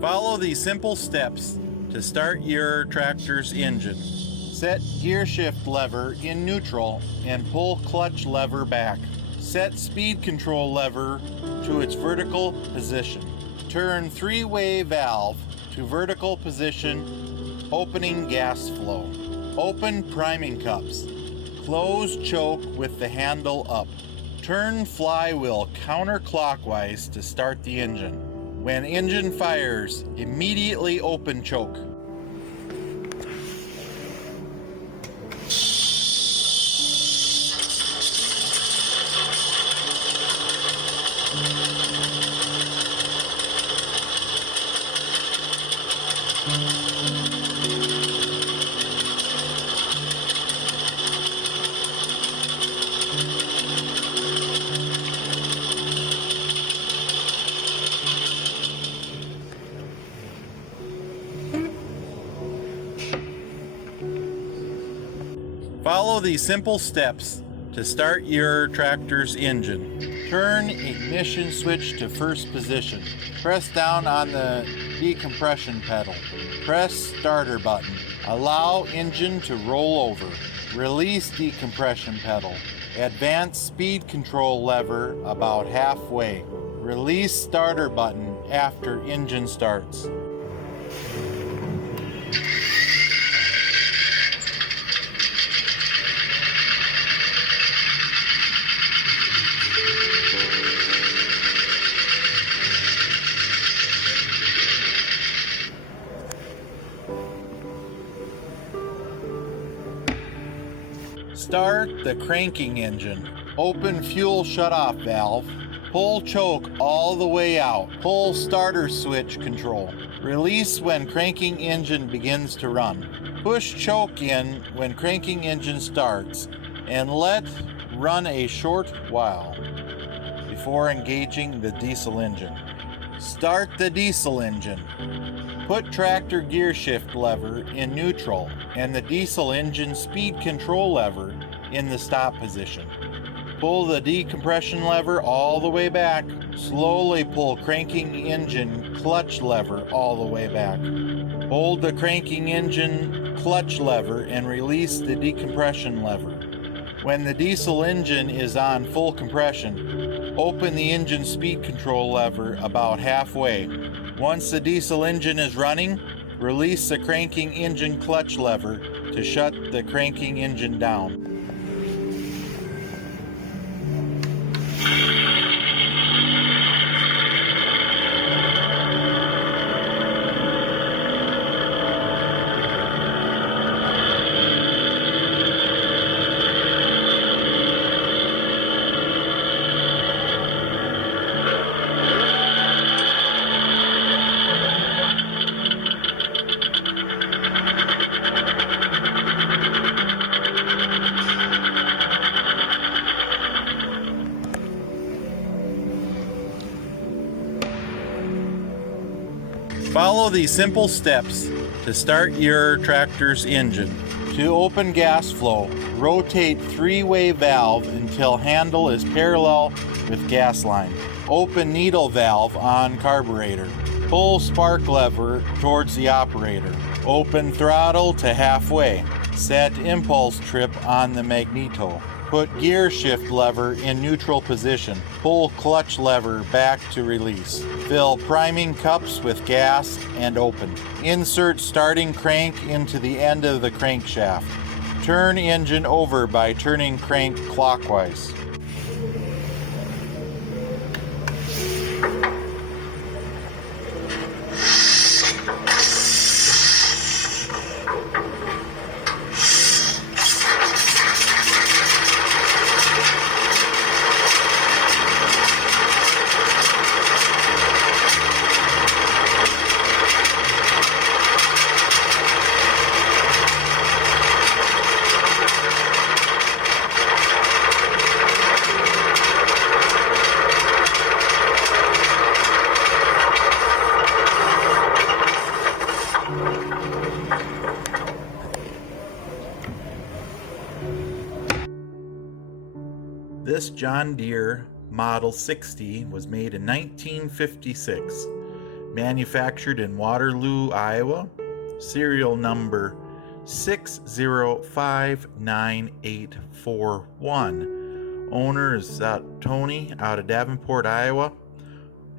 Follow these simple steps to start your tractor's engine. Set gear shift lever in neutral and pull clutch lever back. Set speed control lever to its vertical position. Turn three-way valve to vertical position, opening gas flow. Open priming cups. Close choke with the handle up. Turn flywheel counterclockwise to start the engine. When engine fires, immediately open choke. Follow these simple steps to start your tractor's engine. Turn ignition switch to first position. Press down on the decompression pedal. Press starter button. Allow engine to roll over. Release decompression pedal. Advance speed control lever about halfway. Release starter button after engine starts. Start the cranking engine. Open fuel shutoff valve. Pull choke all the way out. Pull starter switch control. Release when cranking engine begins to run. Push choke in when cranking engine starts and let run a short while before engaging the diesel engine. Start the diesel engine. Put tractor gear shift lever in neutral and the diesel engine speed control lever in the stop position. Pull the decompression lever all the way back. Slowly pull cranking engine clutch lever all the way back. Hold the cranking engine clutch lever and release the decompression lever. When the diesel engine is on full compression, open the engine speed control lever about halfway. Once the diesel engine is running, release the cranking engine clutch lever to shut the cranking engine down. Follow these simple steps to start your tractor's engine. To open gas flow, rotate 3-way valve until handle is parallel with gas line. Open needle valve on carburetor. Pull spark lever towards the operator. Open throttle to halfway. Set impulse trip on the magneto. Put gear shift lever in neutral position. Pull clutch lever back to release. Fill priming cups with gas and open. Insert starting crank into the end of the crankshaft. Turn engine over by turning crank clockwise. This John Deere Model 60 was made in 1956, manufactured in Waterloo, Iowa, serial number 6059841. Owner is Tony out of Davenport, Iowa.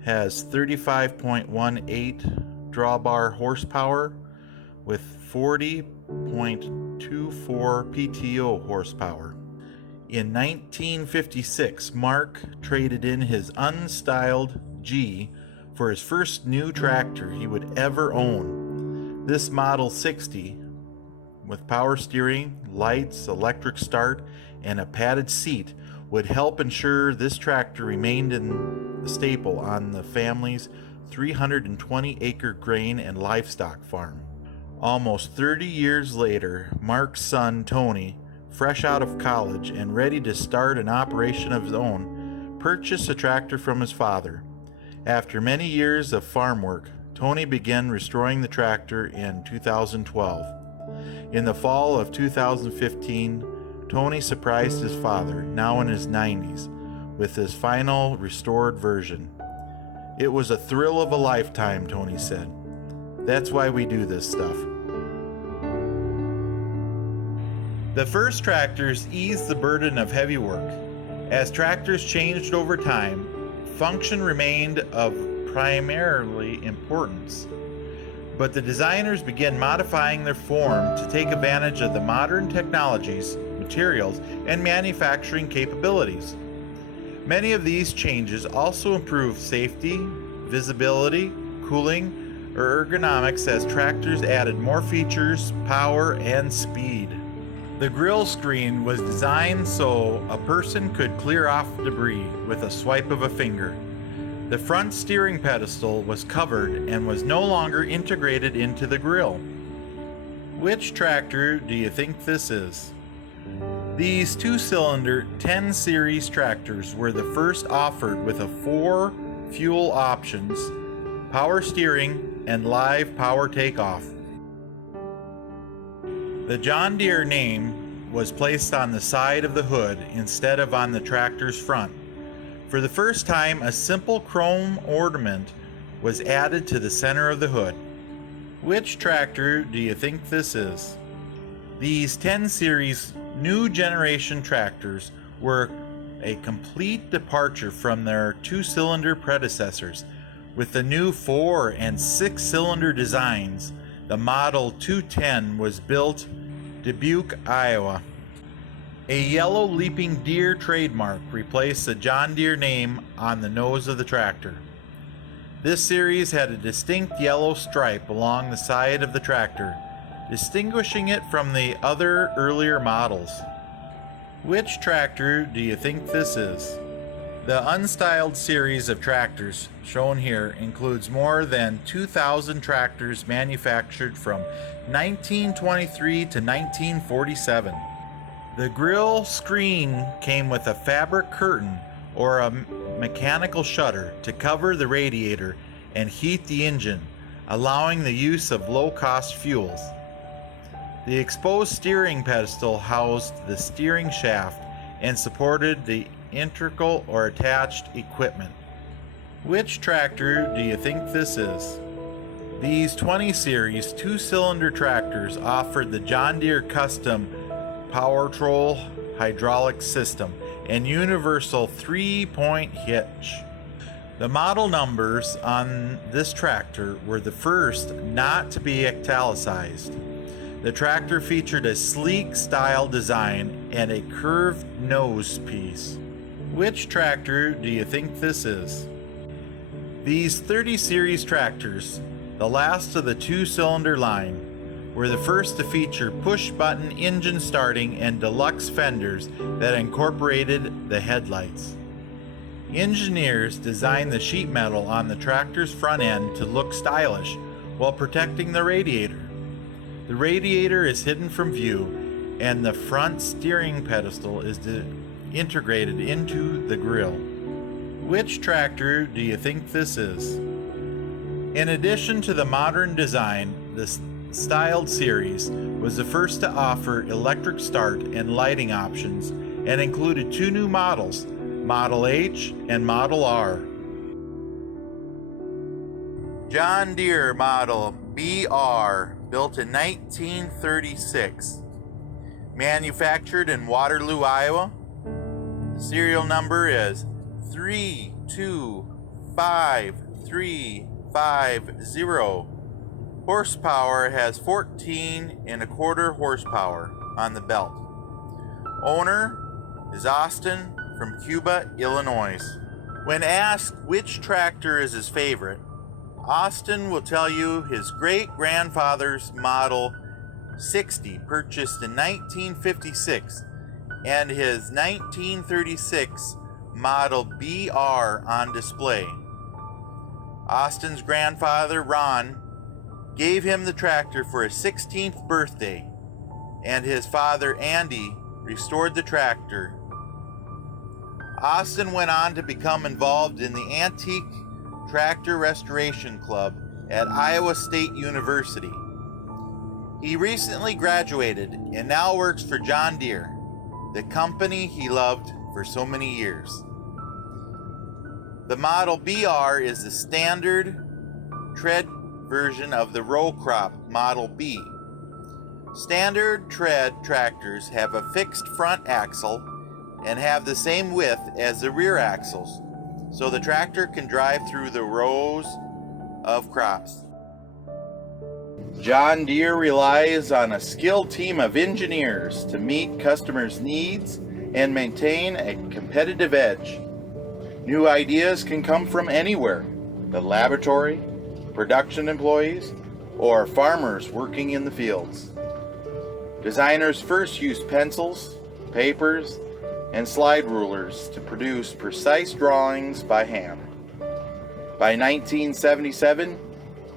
Has 35.18 drawbar horsepower with 40.24 PTO horsepower. In 1956, Mark traded in his unstyled G for his first new tractor he would ever own. This Model 60, with power steering, lights, electric start, and a padded seat, would help ensure this tractor remained a staple on the family's 320-acre grain and livestock farm. Almost 30 years later, Mark's son, Tony, fresh out of college and ready to start an operation of his own, purchased a tractor from his father. After many years of farm work, Tony began restoring the tractor in 2012. In the fall of 2015, Tony surprised his father, now in his 90s, with his final restored version. It was a thrill of a lifetime, Tony said. That's why we do this stuff. The first tractors eased the burden of heavy work. As tractors changed over time, function remained of primarily importance. But the designers began modifying their form to take advantage of the modern technologies, materials, and manufacturing capabilities. Many of these changes also improved safety, visibility, cooling, or ergonomics as tractors added more features, power, and speed. The grille screen was designed so a person could clear off debris with a swipe of a finger. The front steering pedestal was covered and was no longer integrated into the grille. Which tractor do you think this is? These 2-cylinder 10 series tractors were the first offered with 4 fuel options, power steering, and live power takeoff. The John Deere name was placed on the side of the hood instead of on the tractor's front. For the first time, a simple chrome ornament was added to the center of the hood. Which tractor do you think this is? These 10 series new generation tractors were a complete departure from their 2-cylinder predecessors. With the new 4- and 6-cylinder designs, the Model 210 was built Dubuque, Iowa. A yellow leaping deer trademark replaced the John Deere name on the nose of the tractor. This series had a distinct yellow stripe along the side of the tractor, distinguishing it from the other earlier models. Which tractor do you think this is? The unstyled series of tractors shown here includes more than 2,000 tractors manufactured from 1923 to 1947. The grille screen came with a fabric curtain or a mechanical shutter to cover the radiator and heat the engine, allowing the use of low-cost fuels. The exposed steering pedestal housed the steering shaft and supported the integral or attached equipment. Which tractor do you think this is? These 20 series 2-cylinder tractors offered the John Deere custom Power-Troll hydraulic system and universal 3-point hitch. The model numbers on this tractor were the first not to be italicized. The tractor featured a sleek style design and a curved nose piece. Which tractor do you think this is? These 30 series tractors, the last of the 2-cylinder line, were the first to feature push-button engine starting and deluxe fenders that incorporated the headlights. Engineers designed the sheet metal on the tractor's front end to look stylish while protecting the radiator. The radiator is hidden from view, and the front steering pedestal is integrated into the grille. Which tractor do you think this is? In addition to the modern design, the styled series was the first to offer electric start and lighting options and included 2 new models, Model H and Model R. John Deere Model BR, built in 1936. Manufactured in Waterloo, Iowa. The serial number is 325350. Horsepower has 14.25 horsepower on the belt. Owner is Austin from Cuba, Illinois. When asked which tractor is his favorite, Austin will tell you his great-grandfather's Model 60, purchased in 1956, and his 1936 Model BR on display. Austin's grandfather, Ron, gave him the tractor for his 16th birthday, and his father, Andy, restored the tractor. Austin went on to become involved in the Antique Tractor Restoration Club at Iowa State University. He recently graduated and now works for John Deere, the company he loved for so many years. The Model BR is the standard tread version of the row crop Model B. Standard tread tractors have a fixed front axle and have the same width as the rear axles, so the tractor can drive through the rows of crops. John Deere relies on a skilled team of engineers to meet customers' needs and maintain a competitive edge. New ideas can come from anywhere: the laboratory, production employees, or farmers working in the fields. Designers first used pencils, papers, and slide rulers to produce precise drawings by hand. By 1977,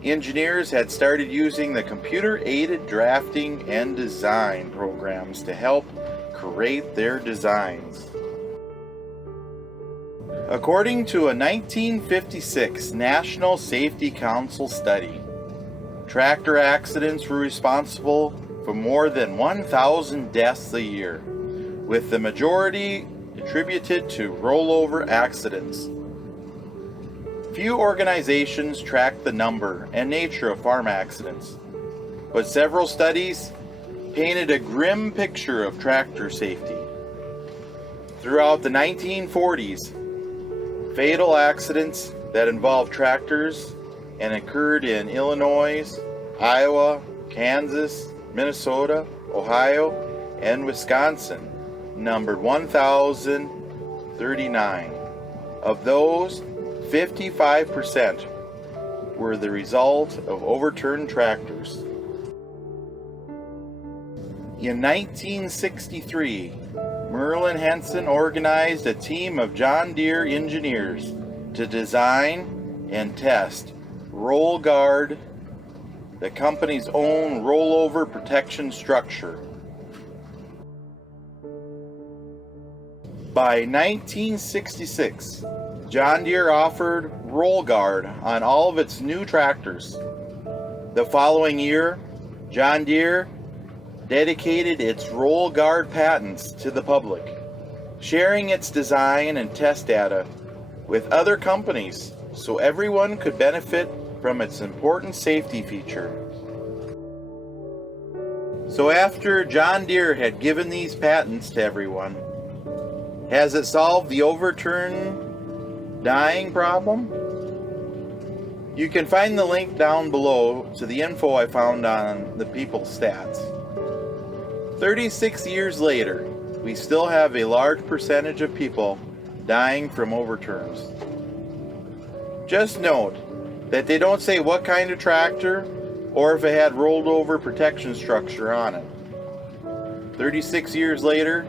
engineers had started using the computer-aided drafting and design programs to help create their designs. According to a 1956 National Safety Council study, tractor accidents were responsible for more than 1,000 deaths a year, with the majority attributed to rollover accidents. Few organizations track the number and nature of farm accidents, but several studies painted a grim picture of tractor safety. Throughout the 1940s, fatal accidents that involved tractors and occurred in Illinois, Iowa, Kansas, Minnesota, Ohio, and Wisconsin numbered 1,039. Of those, 55% were the result of overturned tractors. In 1963, Merlin Henson organized a team of John Deere engineers to design and test Roll Guard, the company's own rollover protection structure. By 1966, John Deere offered Roll Guard on all of its new tractors. The following year, John Deere dedicated its roll guard patents to the public, sharing its design and test data with other companies so everyone could benefit from its important safety feature. So after John Deere had given these patents to everyone, has it solved the overturn dying problem? You can find the link down below to the info I found on the people's stats. 36 years later, we still have a large percentage of people dying from overturns. Just note that they don't say what kind of tractor or if it had rolled over protection structure on it. 36 years later,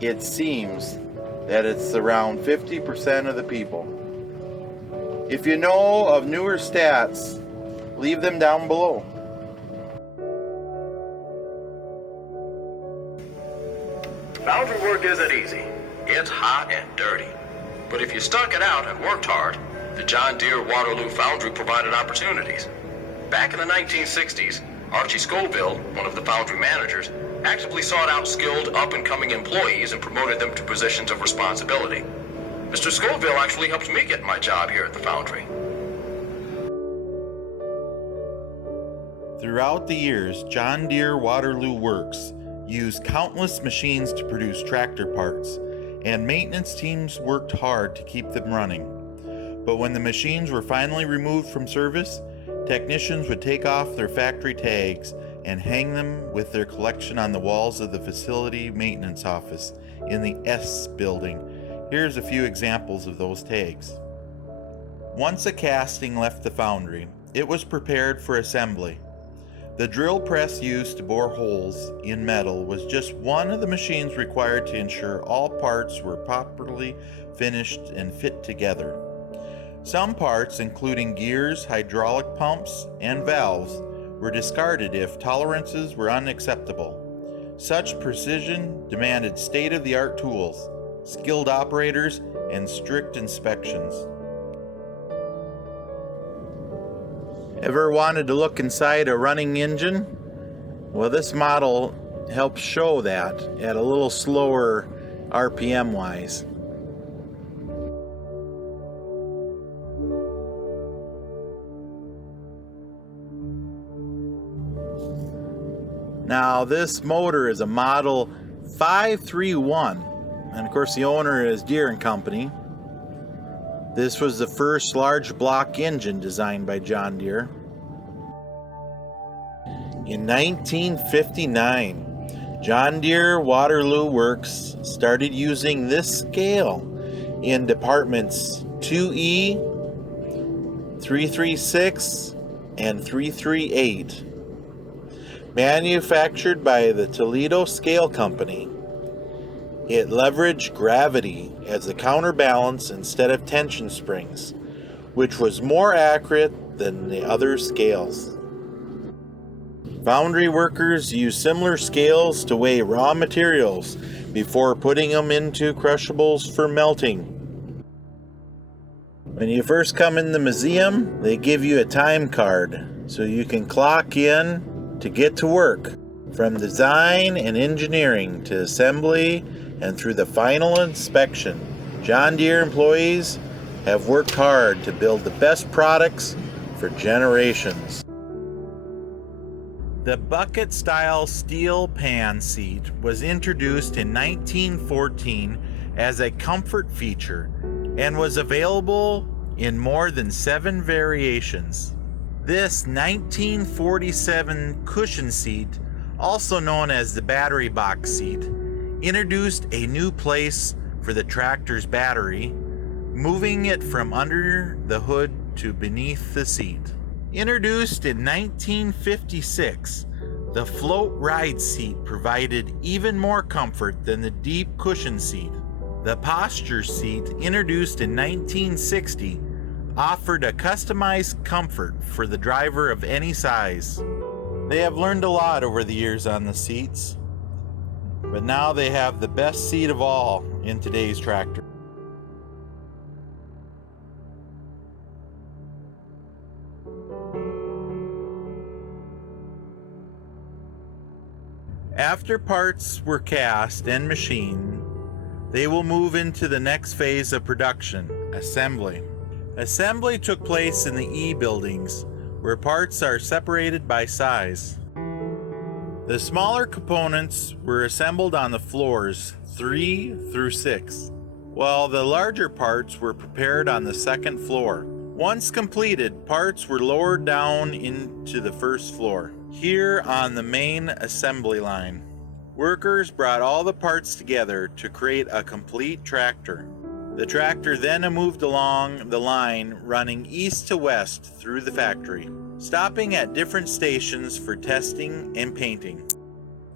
it seems that it's around 50% of the people. If you know of newer stats, leave them down below. Foundry work isn't easy. It's hot and dirty. But if you stuck it out and worked hard, the John Deere Waterloo Foundry provided opportunities. Back in the 1960s, Archie Scoville, one of the Foundry managers, actively sought out skilled up-and-coming employees and promoted them to positions of responsibility. Mr. Scoville actually helped me get my job here at the Foundry. Throughout the years, John Deere Waterloo Works used countless machines to produce tractor parts, and maintenance teams worked hard to keep them running. But when the machines were finally removed from service, technicians would take off their factory tags and hang them with their collection on the walls of the facility maintenance office in the S building. Here's a few examples of those tags. Once a casting left the foundry, it was prepared for assembly. The drill press used to bore holes in metal was just one of the machines required to ensure all parts were properly finished and fit together. Some parts, including gears, hydraulic pumps, and valves, were discarded if tolerances were unacceptable. Such precision demanded state-of-the-art tools, skilled operators, and strict inspections. Ever wanted to look inside a running engine? Well, this model helps show that at a little slower RPM wise. Now this motor is a model 531, and of course the owner is Deere & Company. This was the first large block engine designed by John Deere. In 1959, John Deere Waterloo Works started using this scale in departments 2E, 336, and 338. Manufactured by the Toledo Scale Company, it leveraged gravity as a counterbalance instead of tension springs, which was more accurate than the other scales. Foundry workers use similar scales to weigh raw materials before putting them into crushables for melting. When you first come in the museum, they give you a time card so you can clock in to get to work, from design and engineering to assembly and through the final inspection. John Deere employees have worked hard to build the best products for generations. The bucket-style steel pan seat was introduced in 1914 as a comfort feature and was available in more than 7 variations. This 1947 cushion seat, also known as the battery box seat, introduced a new place for the tractor's battery, moving it from under the hood to beneath the seat. Introduced in 1956, the float ride seat provided even more comfort than the deep cushion seat. The posture seat, introduced in 1960, offered a customized comfort for the driver of any size. They have learned a lot over the years on the seats, but now they have the best seat of all in today's tractor. After parts were cast and machined, they will move into the next phase of production, assembly. Assembly took place in the E buildings, where parts are separated by size. The smaller components were assembled on the floors 3 through 6, while the larger parts were prepared on the second floor. Once completed, parts were lowered down into the first floor, here on the main assembly line. Workers brought all the parts together to create a complete tractor. The tractor then moved along the line running east to west through the factory, stopping at different stations for testing and painting.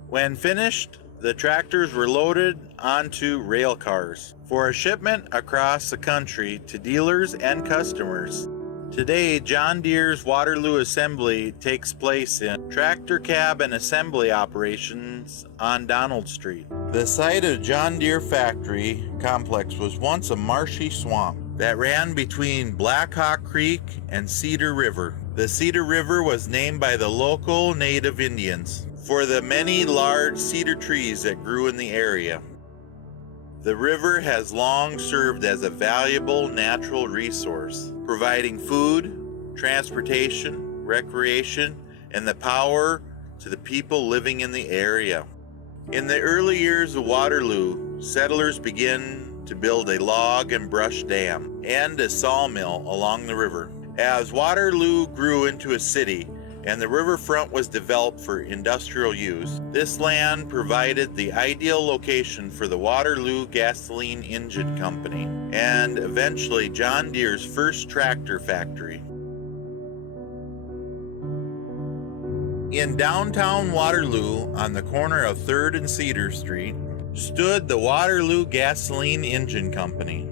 When finished, the tractors were loaded onto rail cars for a shipment across the country to dealers and customers. Today, John Deere's Waterloo assembly takes place in tractor cab and assembly operations on Donald Street. The site of John Deere factory complex was once a marshy swamp that ran between Black Hawk Creek and Cedar River. The Cedar River was named by the local native Indians for the many large cedar trees that grew in the area. The river has long served as a valuable natural resource, providing food, transportation, recreation, and the power to the people living in the area. In the early years of Waterloo, settlers began to build a log and brush dam and a sawmill along the river. As Waterloo grew into a city and the riverfront was developed for industrial use, this land provided the ideal location for the Waterloo Gasoline Engine Company and eventually John Deere's first tractor factory. In downtown Waterloo, on the corner of 3rd and Cedar Street, stood the Waterloo Gasoline Engine Company.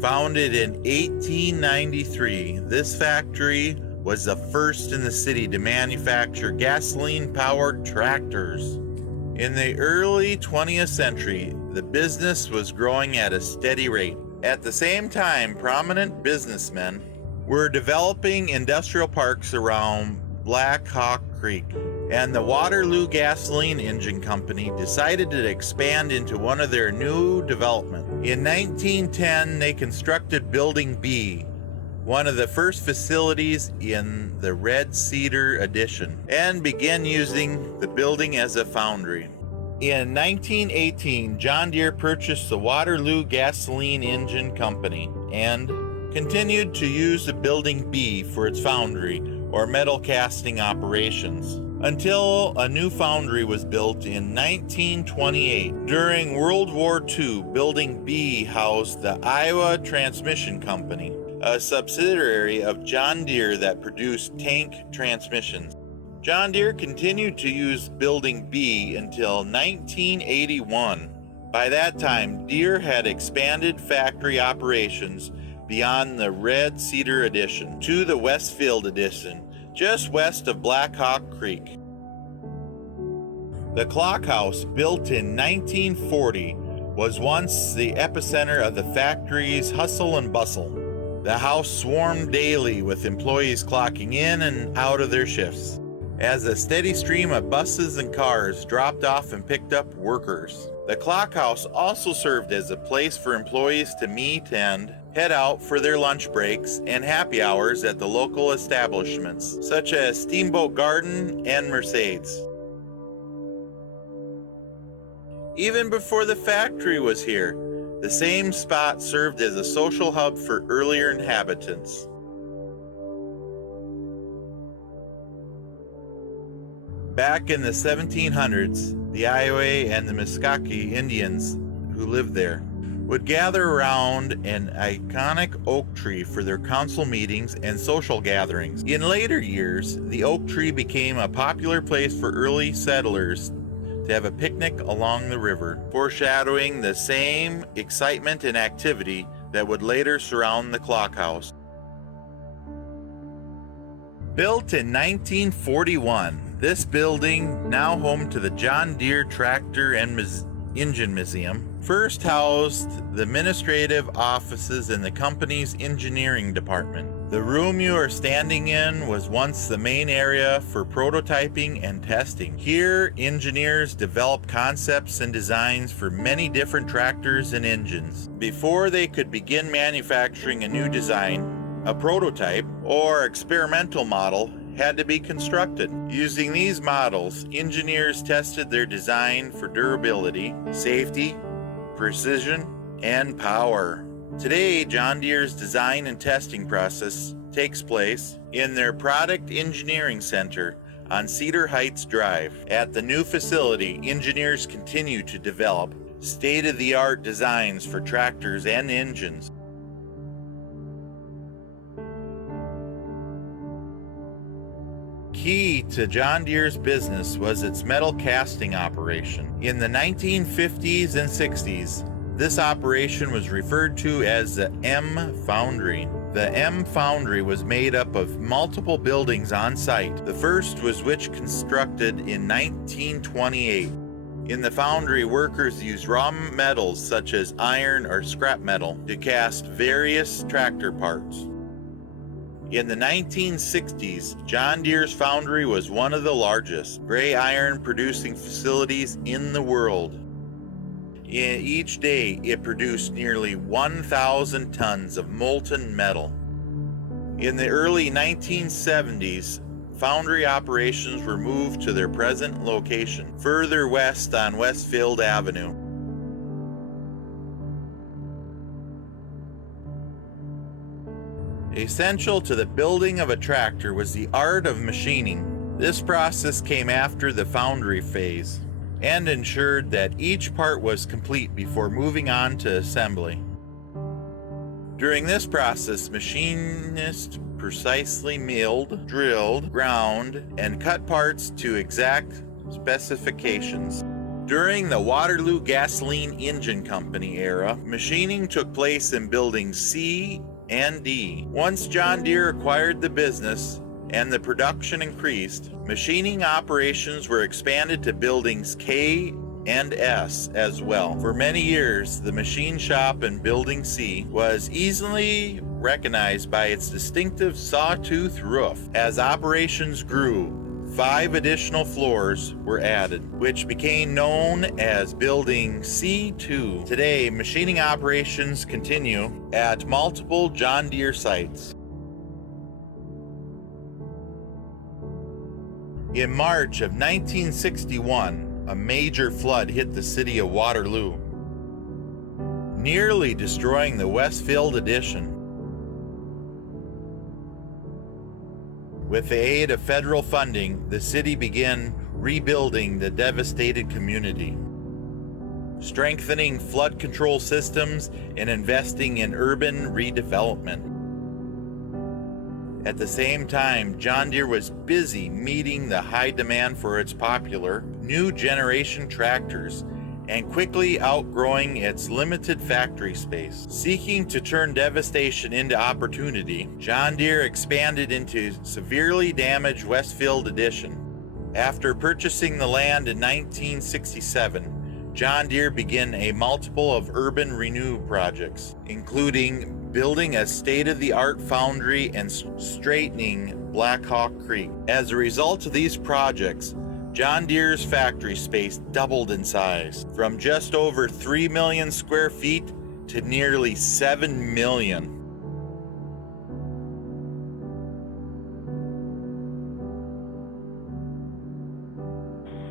Founded in 1893, this factory was the first in the city to manufacture gasoline-powered tractors. In the early 20th century, the business was growing at a steady rate. At the same time, prominent businessmen were developing industrial parks around Black Hawk Creek, and the Waterloo Gasoline Engine Company decided to expand into one of their new developments. In 1910, they constructed Building B, one of the first facilities in the Red Cedar addition, and began using the building as a foundry. In 1918, John Deere purchased the Waterloo Gasoline Engine Company and continued to use the Building B for its foundry or metal casting operations until a new foundry was built in 1928. During World War II, Building B housed the Iowa Transmission Company, a subsidiary of John Deere that produced tank transmissions. John Deere continued to use Building B until 1981. By that time, Deere had expanded factory operations beyond the Red Cedar addition to the Westfield addition, just west of Black Hawk Creek. The clock house, built in 1940, was once the epicenter of the factory's hustle and bustle. The house swarmed daily with employees clocking in and out of their shifts, as a steady stream of buses and cars dropped off and picked up workers. The clock house also served as a place for employees to meet and head out for their lunch breaks and happy hours at the local establishments, such as Steamboat Garden and Mercedes. Even before the factory was here, the same spot served as a social hub for earlier inhabitants. Back in the 1700s, the Iowa and the Muskogee Indians who lived there would gather around an iconic oak tree for their council meetings and social gatherings. In later years, the oak tree became a popular place for early settlers to have a picnic along the river, foreshadowing the same excitement and activity that would later surround the clock house. Built in 1941, this building, now home to the John Deere Tractor and Engine Museum, first housed the administrative offices in the company's engineering department. The room you are standing in was once the main area for prototyping and testing. Here, engineers developed concepts and designs for many different tractors and engines. Before they could begin manufacturing a new design, a prototype or experimental model had to be constructed. Using these models, engineers tested their design for durability, safety, precision, and power. Today, John Deere's design and testing process takes place in their Product Engineering Center on Cedar Heights Drive. At the new facility, engineers continue to develop state-of-the-art designs for tractors and engines. Key to John Deere's business was its metal casting operation. In the 1950s and 60s, this operation was referred to as the M Foundry. The M Foundry was made up of multiple buildings on site. The first was which constructed in 1928. In the foundry, workers used raw metals such as iron or scrap metal to cast various tractor parts. In the 1960s, John Deere's foundry was one of the largest gray iron producing facilities in the world. Each day, it produced nearly 1,000 tons of molten metal. In the early 1970s, foundry operations were moved to their present location, further west on Westfield Avenue. Essential to the building of a tractor was the art of machining. This process came after the foundry phase and ensured that each part was complete before moving on to assembly. During this process, machinists precisely milled, drilled, ground, and cut parts to exact specifications. During the Waterloo Gasoline Engine Company era, machining took place in buildings C and D. Once John Deere acquired the business and the production increased, machining operations were expanded to buildings K and S as well. For many years, the machine shop in Building C was easily recognized by its distinctive sawtooth roof. As operations grew, 5 additional floors were added, which became known as Building C2. Today, machining operations continue at multiple John Deere sites. In March of 1961, a major flood hit the city of Waterloo, nearly destroying the Westfield addition. With the aid of federal funding, the city began rebuilding the devastated community, strengthening flood control systems and investing in urban redevelopment. At the same time, John Deere was busy meeting the high demand for its popular new generation tractors and quickly outgrowing its limited factory space. Seeking to turn devastation into opportunity, John Deere expanded into severely damaged Westfield addition. After purchasing the land in 1967, John Deere began a multiple of urban renew projects, including building a state-of-the-art foundry and straightening Black Hawk Creek. As a result of these projects, John Deere's factory space doubled in size, from just over 3 million square feet to nearly 7 million.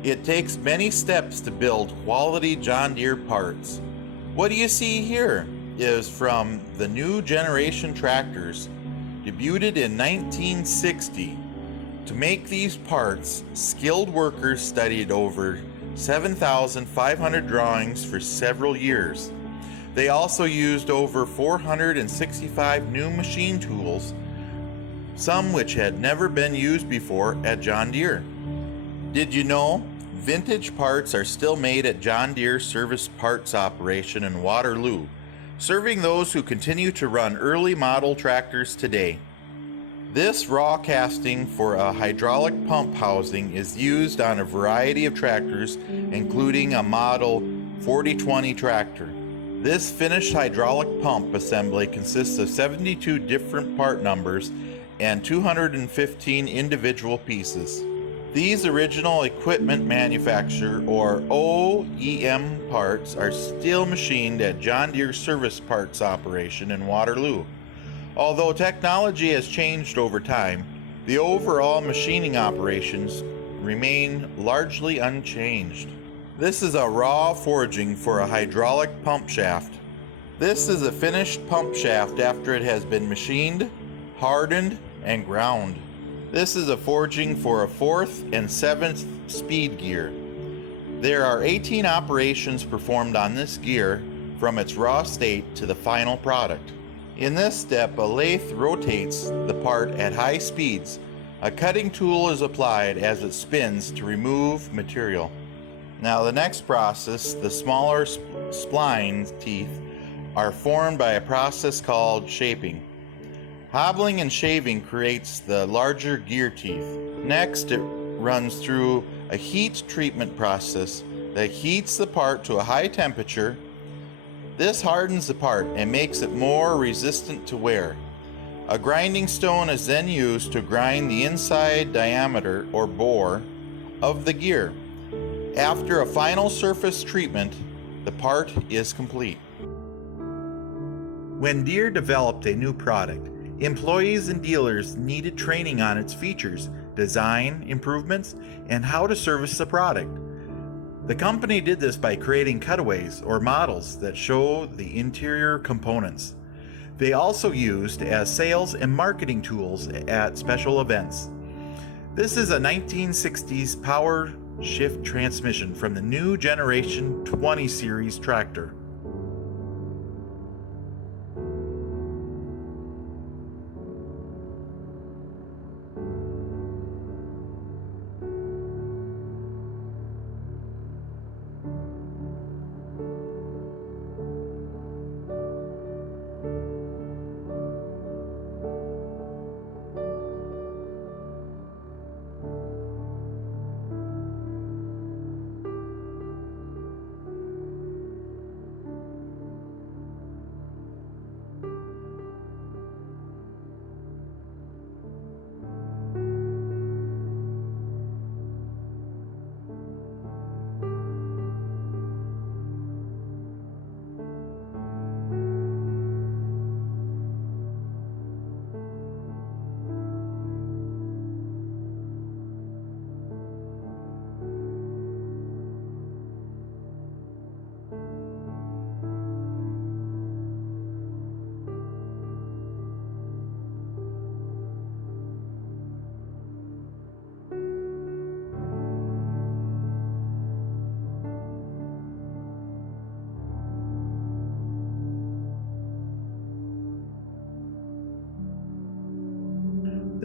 It takes many steps to build quality John Deere parts. What do you see here is from the new generation tractors, debuted in 1960. To make these parts, skilled workers studied over 7,500 drawings for several years. They also used over 465 new machine tools, some which had never been used before at John Deere. Did you know vintage parts are still made at John Deere Service Parts Operation in Waterloo, serving those who continue to run early model tractors today? This raw casting for a hydraulic pump housing is used on a variety of tractors, including a model 4020 tractor. This finished hydraulic pump assembly consists of 72 different part numbers and 215 individual pieces. These original equipment manufacturer or OEM parts are still machined at John Deere Service Parts Operation in Waterloo. Although technology has changed over time, the overall machining operations remain largely unchanged. This is a raw forging for a hydraulic pump shaft. This is a finished pump shaft after it has been machined, hardened, and ground. This is a forging for a 4th and 7th speed gear. There are 18 operations performed on this gear from its raw state to the final product. In this step, a lathe rotates the part at high speeds. A cutting tool is applied as it spins to remove material. Now the next process, the smaller spline teeth, are formed by a process called shaping. Hobbling and shaving creates the larger gear teeth. Next, it runs through a heat treatment process that heats the part to a high temperature. This hardens the part and makes it more resistant to wear. A grinding stone is then used to grind the inside diameter or bore of the gear. After a final surface treatment, the part is complete. When Deere developed a new product, employees and dealers needed training on its features, design improvements, and how to service the product. The company did this by creating cutaways or models that show the interior components. They also used as sales and marketing tools at special events. This is a 1960s power shift transmission from the new generation 20 series tractor.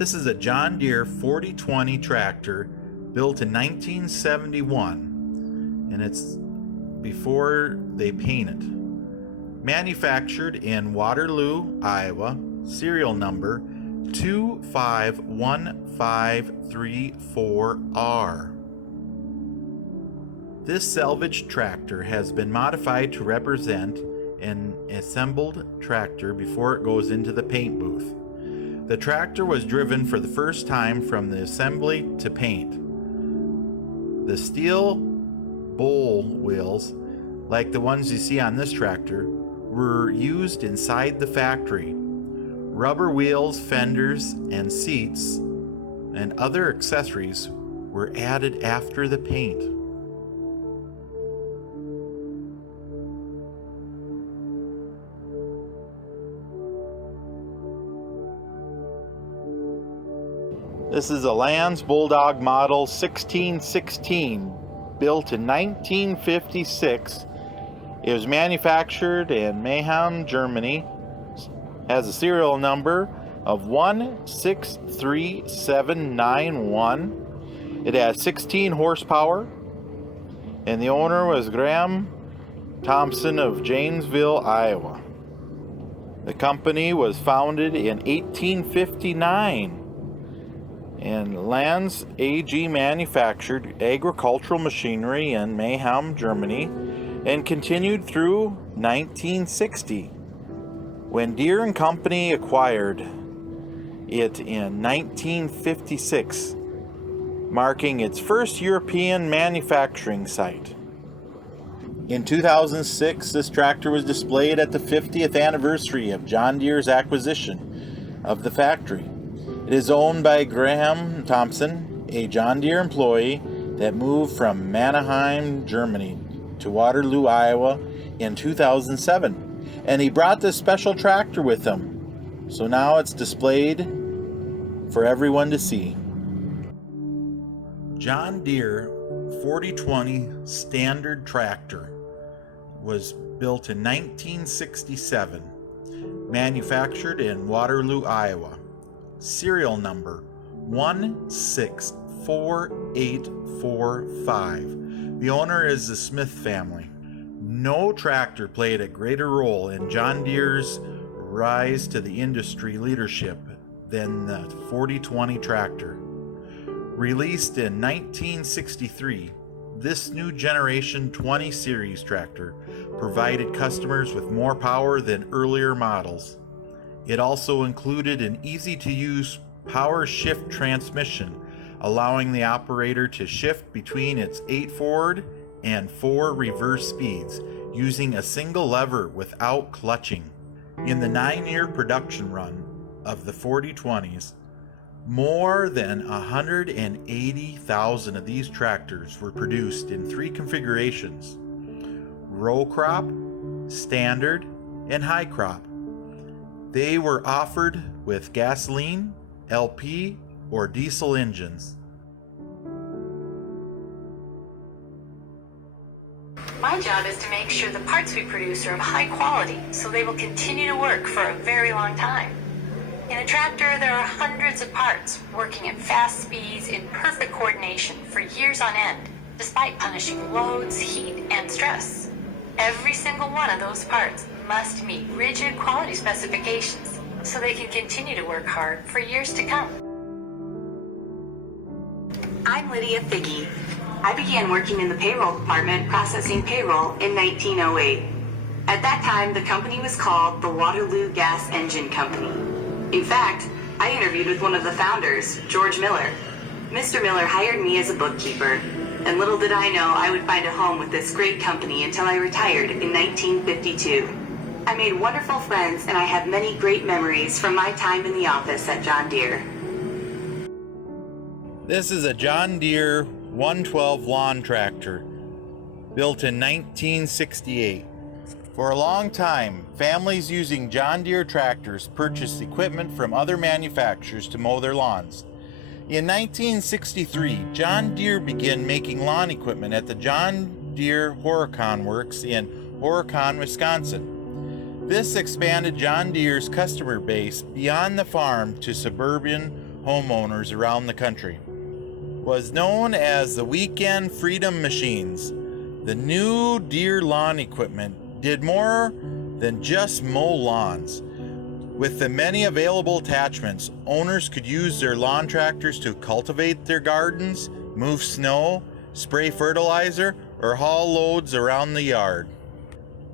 This is a John Deere 4020 tractor built in 1971, and it's before they paint it. Manufactured in Waterloo, Iowa, serial number 251534R. This salvaged tractor has been modified to represent an assembled tractor before it goes into the paint booth. The tractor was driven for the first time from the assembly to paint. The steel bowl wheels, like the ones you see on this tractor, were used inside the factory. Rubber wheels, fenders, and seats, and other accessories were added after the paint. This is a Lanz Bulldog model 1616, built in 1956. It was manufactured in Mayhem, Germany. Has a serial number of 163791. It has 16 horsepower, and the owner was Graham Thompson of Janesville, Iowa. The company was founded in 1859. And Lanz AG manufactured agricultural machinery in Mayhem, Germany. and continued through 1960, when Deere & Company acquired it in 1956, marking its first European manufacturing site. In 2006, this tractor was displayed at the 50th anniversary of John Deere's acquisition of the factory. It is owned by Graham Thompson, a John Deere employee that moved from Mannheim, Germany to Waterloo, Iowa in 2007. And he brought this special tractor with him. So now it's displayed for everyone to see. John Deere 4020 Standard Tractor was built in 1967, manufactured in Waterloo, Iowa. Serial number 164845. The owner is the Smith family. No tractor played a greater role in John Deere's rise to the industry leadership than the 4020 tractor. Released in 1963, this new generation 20 series tractor provided customers with more power than earlier models. It also included an easy-to-use power shift transmission, allowing the operator to shift between its 8 forward and 4 reverse speeds using a single lever without clutching. In the 9-year production run of the 4020s, more than 180,000 of these tractors were produced in 3 configurations: row crop, standard, and high crop. They were offered with gasoline, LP, or diesel engines. My job is to make sure the parts we produce are of high quality so they will continue to work for a very long time. In a tractor, there are hundreds of parts working at fast speeds in perfect coordination for years on end, despite punishing loads, heat, and stress. Every single one of those parts must meet rigid quality specifications so they can continue to work hard for years to come. I'm Lydia Figge. I began working in the payroll department processing payroll in 1908. At that time, the company was called the Waterloo Gas Engine Company. In fact, I interviewed with one of the founders, George Miller. Mr. Miller hired me as a bookkeeper, and little did I know I would find a home with this great company until I retired in 1952. I made wonderful friends, and I have many great memories from my time in the office at John Deere. This is a John Deere 112 lawn tractor, built in 1968. For a long time, families using John Deere tractors purchased equipment from other manufacturers to mow their lawns. In 1963, John Deere began making lawn equipment at the John Deere Horicon Works in Horicon, Wisconsin. This expanded John Deere's customer base beyond the farm to suburban homeowners around the country. Was known as the Weekend Freedom Machines. The new Deere lawn equipment did more than just mow lawns. With the many available attachments, owners could use their lawn tractors to cultivate their gardens, move snow, spray fertilizer, or haul loads around the yard.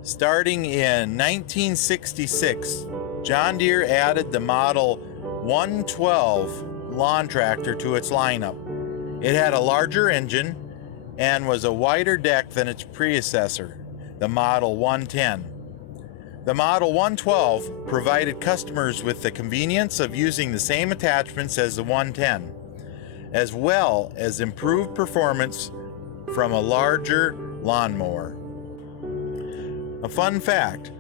Starting in 1966, John Deere added the model 112 lawn tractor to its lineup. It had a larger engine and was a wider deck than its predecessor, the Model 110. The Model 112 provided customers with the convenience of using the same attachments as the 110, as well as improved performance from a larger lawnmower. A fun fact,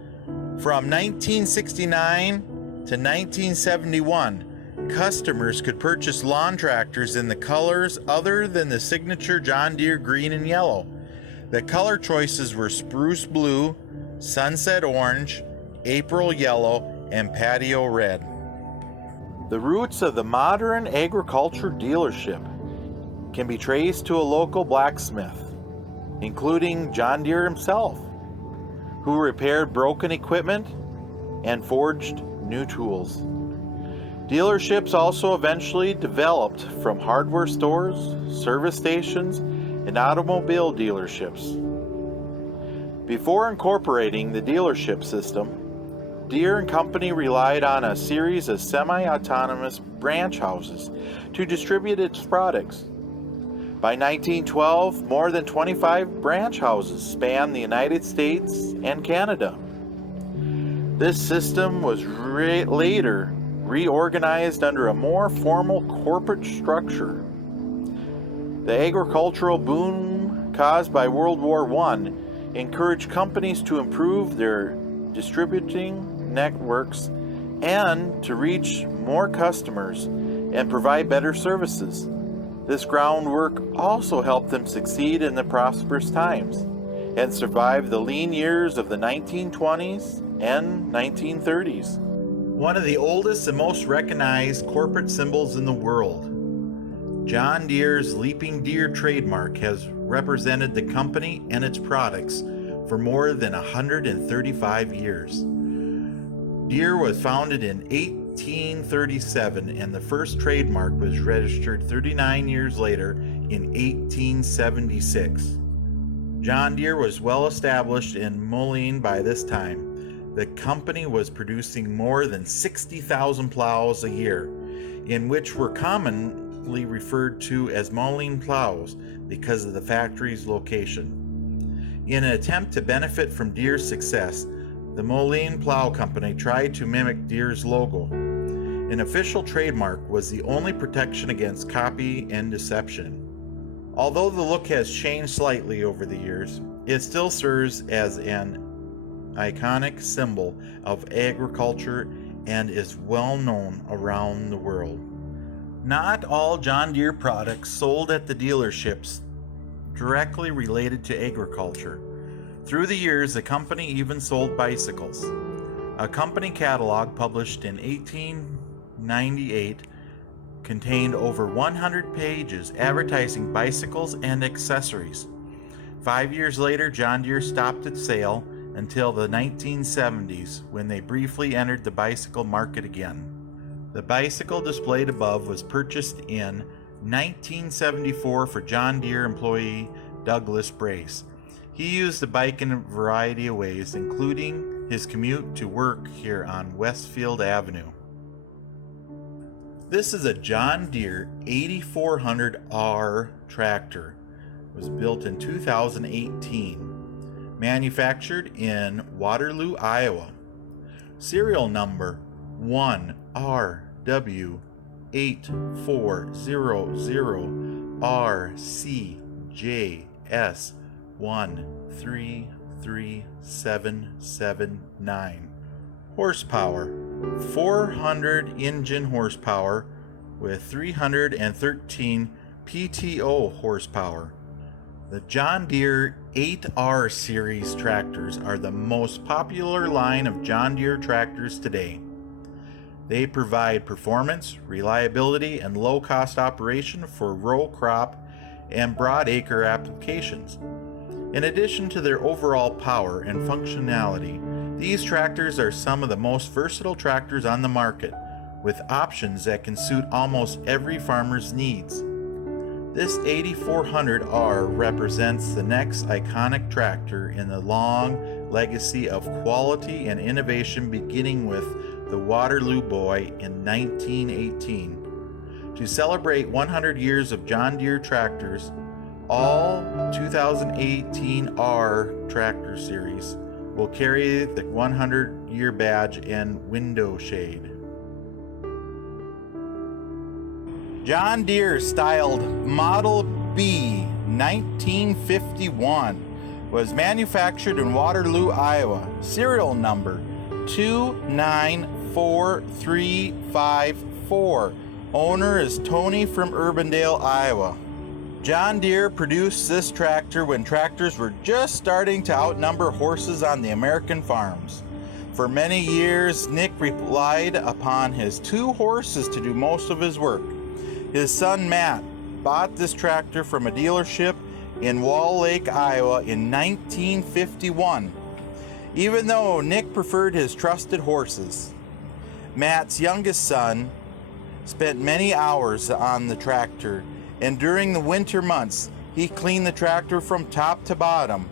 from 1969 to 1971, customers could purchase lawn tractors in the colors other than the signature John Deere green and yellow. The color choices were spruce blue, sunset orange, April yellow, and patio red. The roots of the modern agriculture dealership can be traced to a local blacksmith, including John Deere himself, who repaired broken equipment and forged new tools. Dealerships also eventually developed from hardware stores, service stations, and automobile dealerships. Before incorporating the dealership system, Deere & Company relied on a series of semi-autonomous branch houses to distribute its products. By 1912, more than 25 branch houses spanned the United States and Canada. This system was later reorganized under a more formal corporate structure. The agricultural boom caused by World War I encouraged companies to improve their distributing networks and to reach more customers and provide better services. This groundwork also helped them succeed in the prosperous times and survive the lean years of the 1920s and 1930s. One of the oldest and most recognized corporate symbols in the world, John Deere's Leaping Deer trademark has represented the company and its products for more than 135 years. Deere was founded in 1837 and the first trademark was registered 39 years later in 1876. John Deere was well established in Moline by this time. The company was producing more than 60,000 plows a year, in which were commonly referred to as Moline plows because of the factory's location. In an attempt to benefit from Deere's success, the Moline Plow Company tried to mimic Deere's logo. An official trademark was the only protection against copy and deception. Although the look has changed slightly over the years, it still serves as an iconic symbol of agriculture and is well known around the world. Not all John Deere products sold at the dealerships directly related to agriculture. Through the years, the company even sold bicycles. A company catalog published in 1898 contained over 100 pages advertising bicycles and accessories. 5 years later, John Deere stopped its sale until the 1970s, when they briefly entered the bicycle market again. The bicycle displayed above was purchased in 1974 for John Deere employee Douglas Brace. He used the bike in a variety of ways, including his commute to work here on Westfield Avenue. This is a John Deere 8400R tractor. It was built in 2018. Manufactured in Waterloo, Iowa. Serial number 1RW840RCJS133779. Horsepower 400 engine horsepower with 313 PTO horsepower. The John Deere 8R series tractors are the most popular line of John Deere tractors today. They provide performance, reliability, and low-cost operation for row crop and broadacre applications. In addition to their overall power and functionality, these tractors are some of the most versatile tractors on the market, with options that can suit almost every farmer's needs. This 8400R represents the next iconic tractor in the long legacy of quality and innovation, beginning with the Waterloo Boy in 1918. To celebrate 100 years of John Deere tractors, all 2018R tractor series will carry the 100-year badge and window shade. John Deere styled Model B 1951 was manufactured in Waterloo, Iowa. Serial number 294354. Owner is Tony from Urbandale, Iowa. John Deere produced this tractor when tractors were just starting to outnumber horses on the American farms. For many years, Nick relied upon his 2 horses to do most of his work. His son Matt bought this tractor from a dealership in Wall Lake, Iowa in 1951, even though Nick preferred his trusted horses. Matt's youngest son spent many hours on the tractor, and during the winter months, he cleaned the tractor from top to bottom.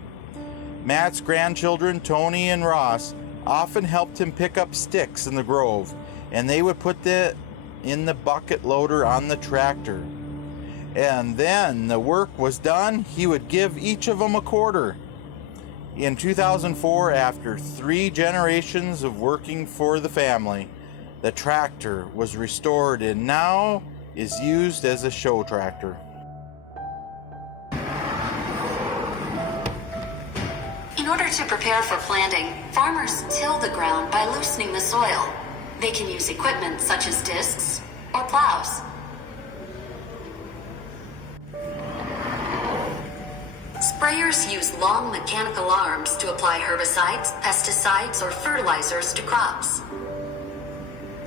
Matt's grandchildren, Tony and Ross, often helped him pick up sticks in the grove, and they would put that in the bucket loader on the tractor. And then the work was done, he would give each of them a quarter. In 2004, after 3 generations of working for the family, the tractor was restored and now is used as a show tractor. In order to prepare for planting, farmers till the ground by loosening the soil. They can use equipment such as discs or plows. Sprayers use long mechanical arms to apply herbicides, pesticides, or fertilizers to crops.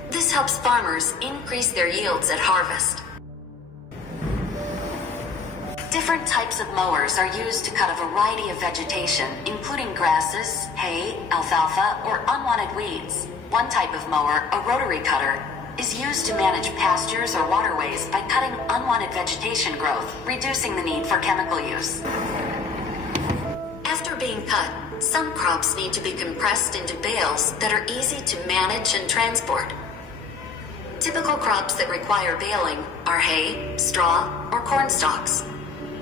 This helps farmers increase their yields at harvest. Different types of mowers are used to cut a variety of vegetation, including grasses, hay, alfalfa, or unwanted weeds. One type of mower, a rotary cutter, is used to manage pastures or waterways by cutting unwanted vegetation growth, reducing the need for chemical use. After being cut, some crops need to be compressed into bales that are easy to manage and transport. Typical crops that require baling are hay, straw, or corn stalks.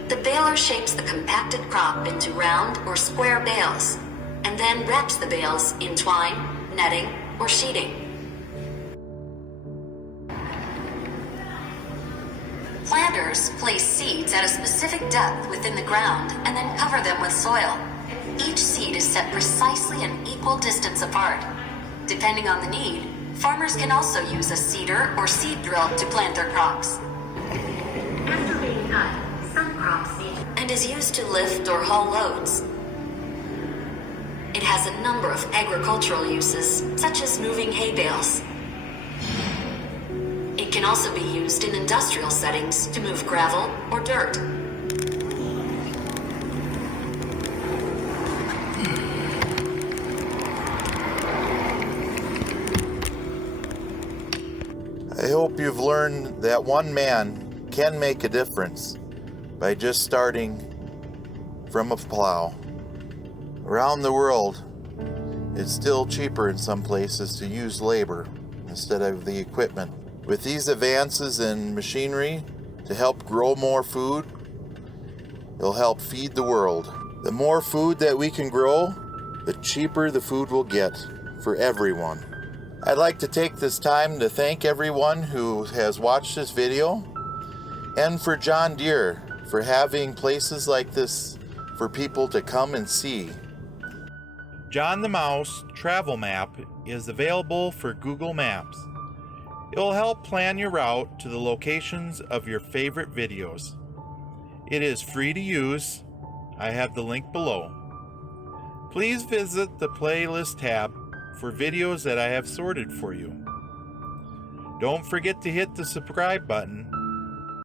The baler shapes the compacted crop into round or square bales, and then wraps the bales in twine, netting, or sheeting. Planters place seeds at a specific depth within the ground and then cover them with soil. Each seed is set precisely an equal distance apart. Depending on the need, farmers can also use a seeder or seed drill to plant their crops. After being cut, some crops need and is used to lift or haul loads. It has a number of agricultural uses, such as moving hay bales. It can also be used in industrial settings to move gravel or dirt. I hope you've learned that one man can make a difference by just starting from a plow. Around the world, it's still cheaper in some places to use labor instead of the equipment. With these advances in machinery to help grow more food, it'll help feed the world. The more food that we can grow, the cheaper the food will get for everyone. I'd like to take this time to thank everyone who has watched this video, and for John Deere for having places like this for people to come and see. John the Mouse travel map is available for Google Maps. It will help plan your route to the locations of your favorite videos. It is free to use. I have the link below. Please visit the playlist tab for videos that I have sorted for you. Don't forget to hit the subscribe button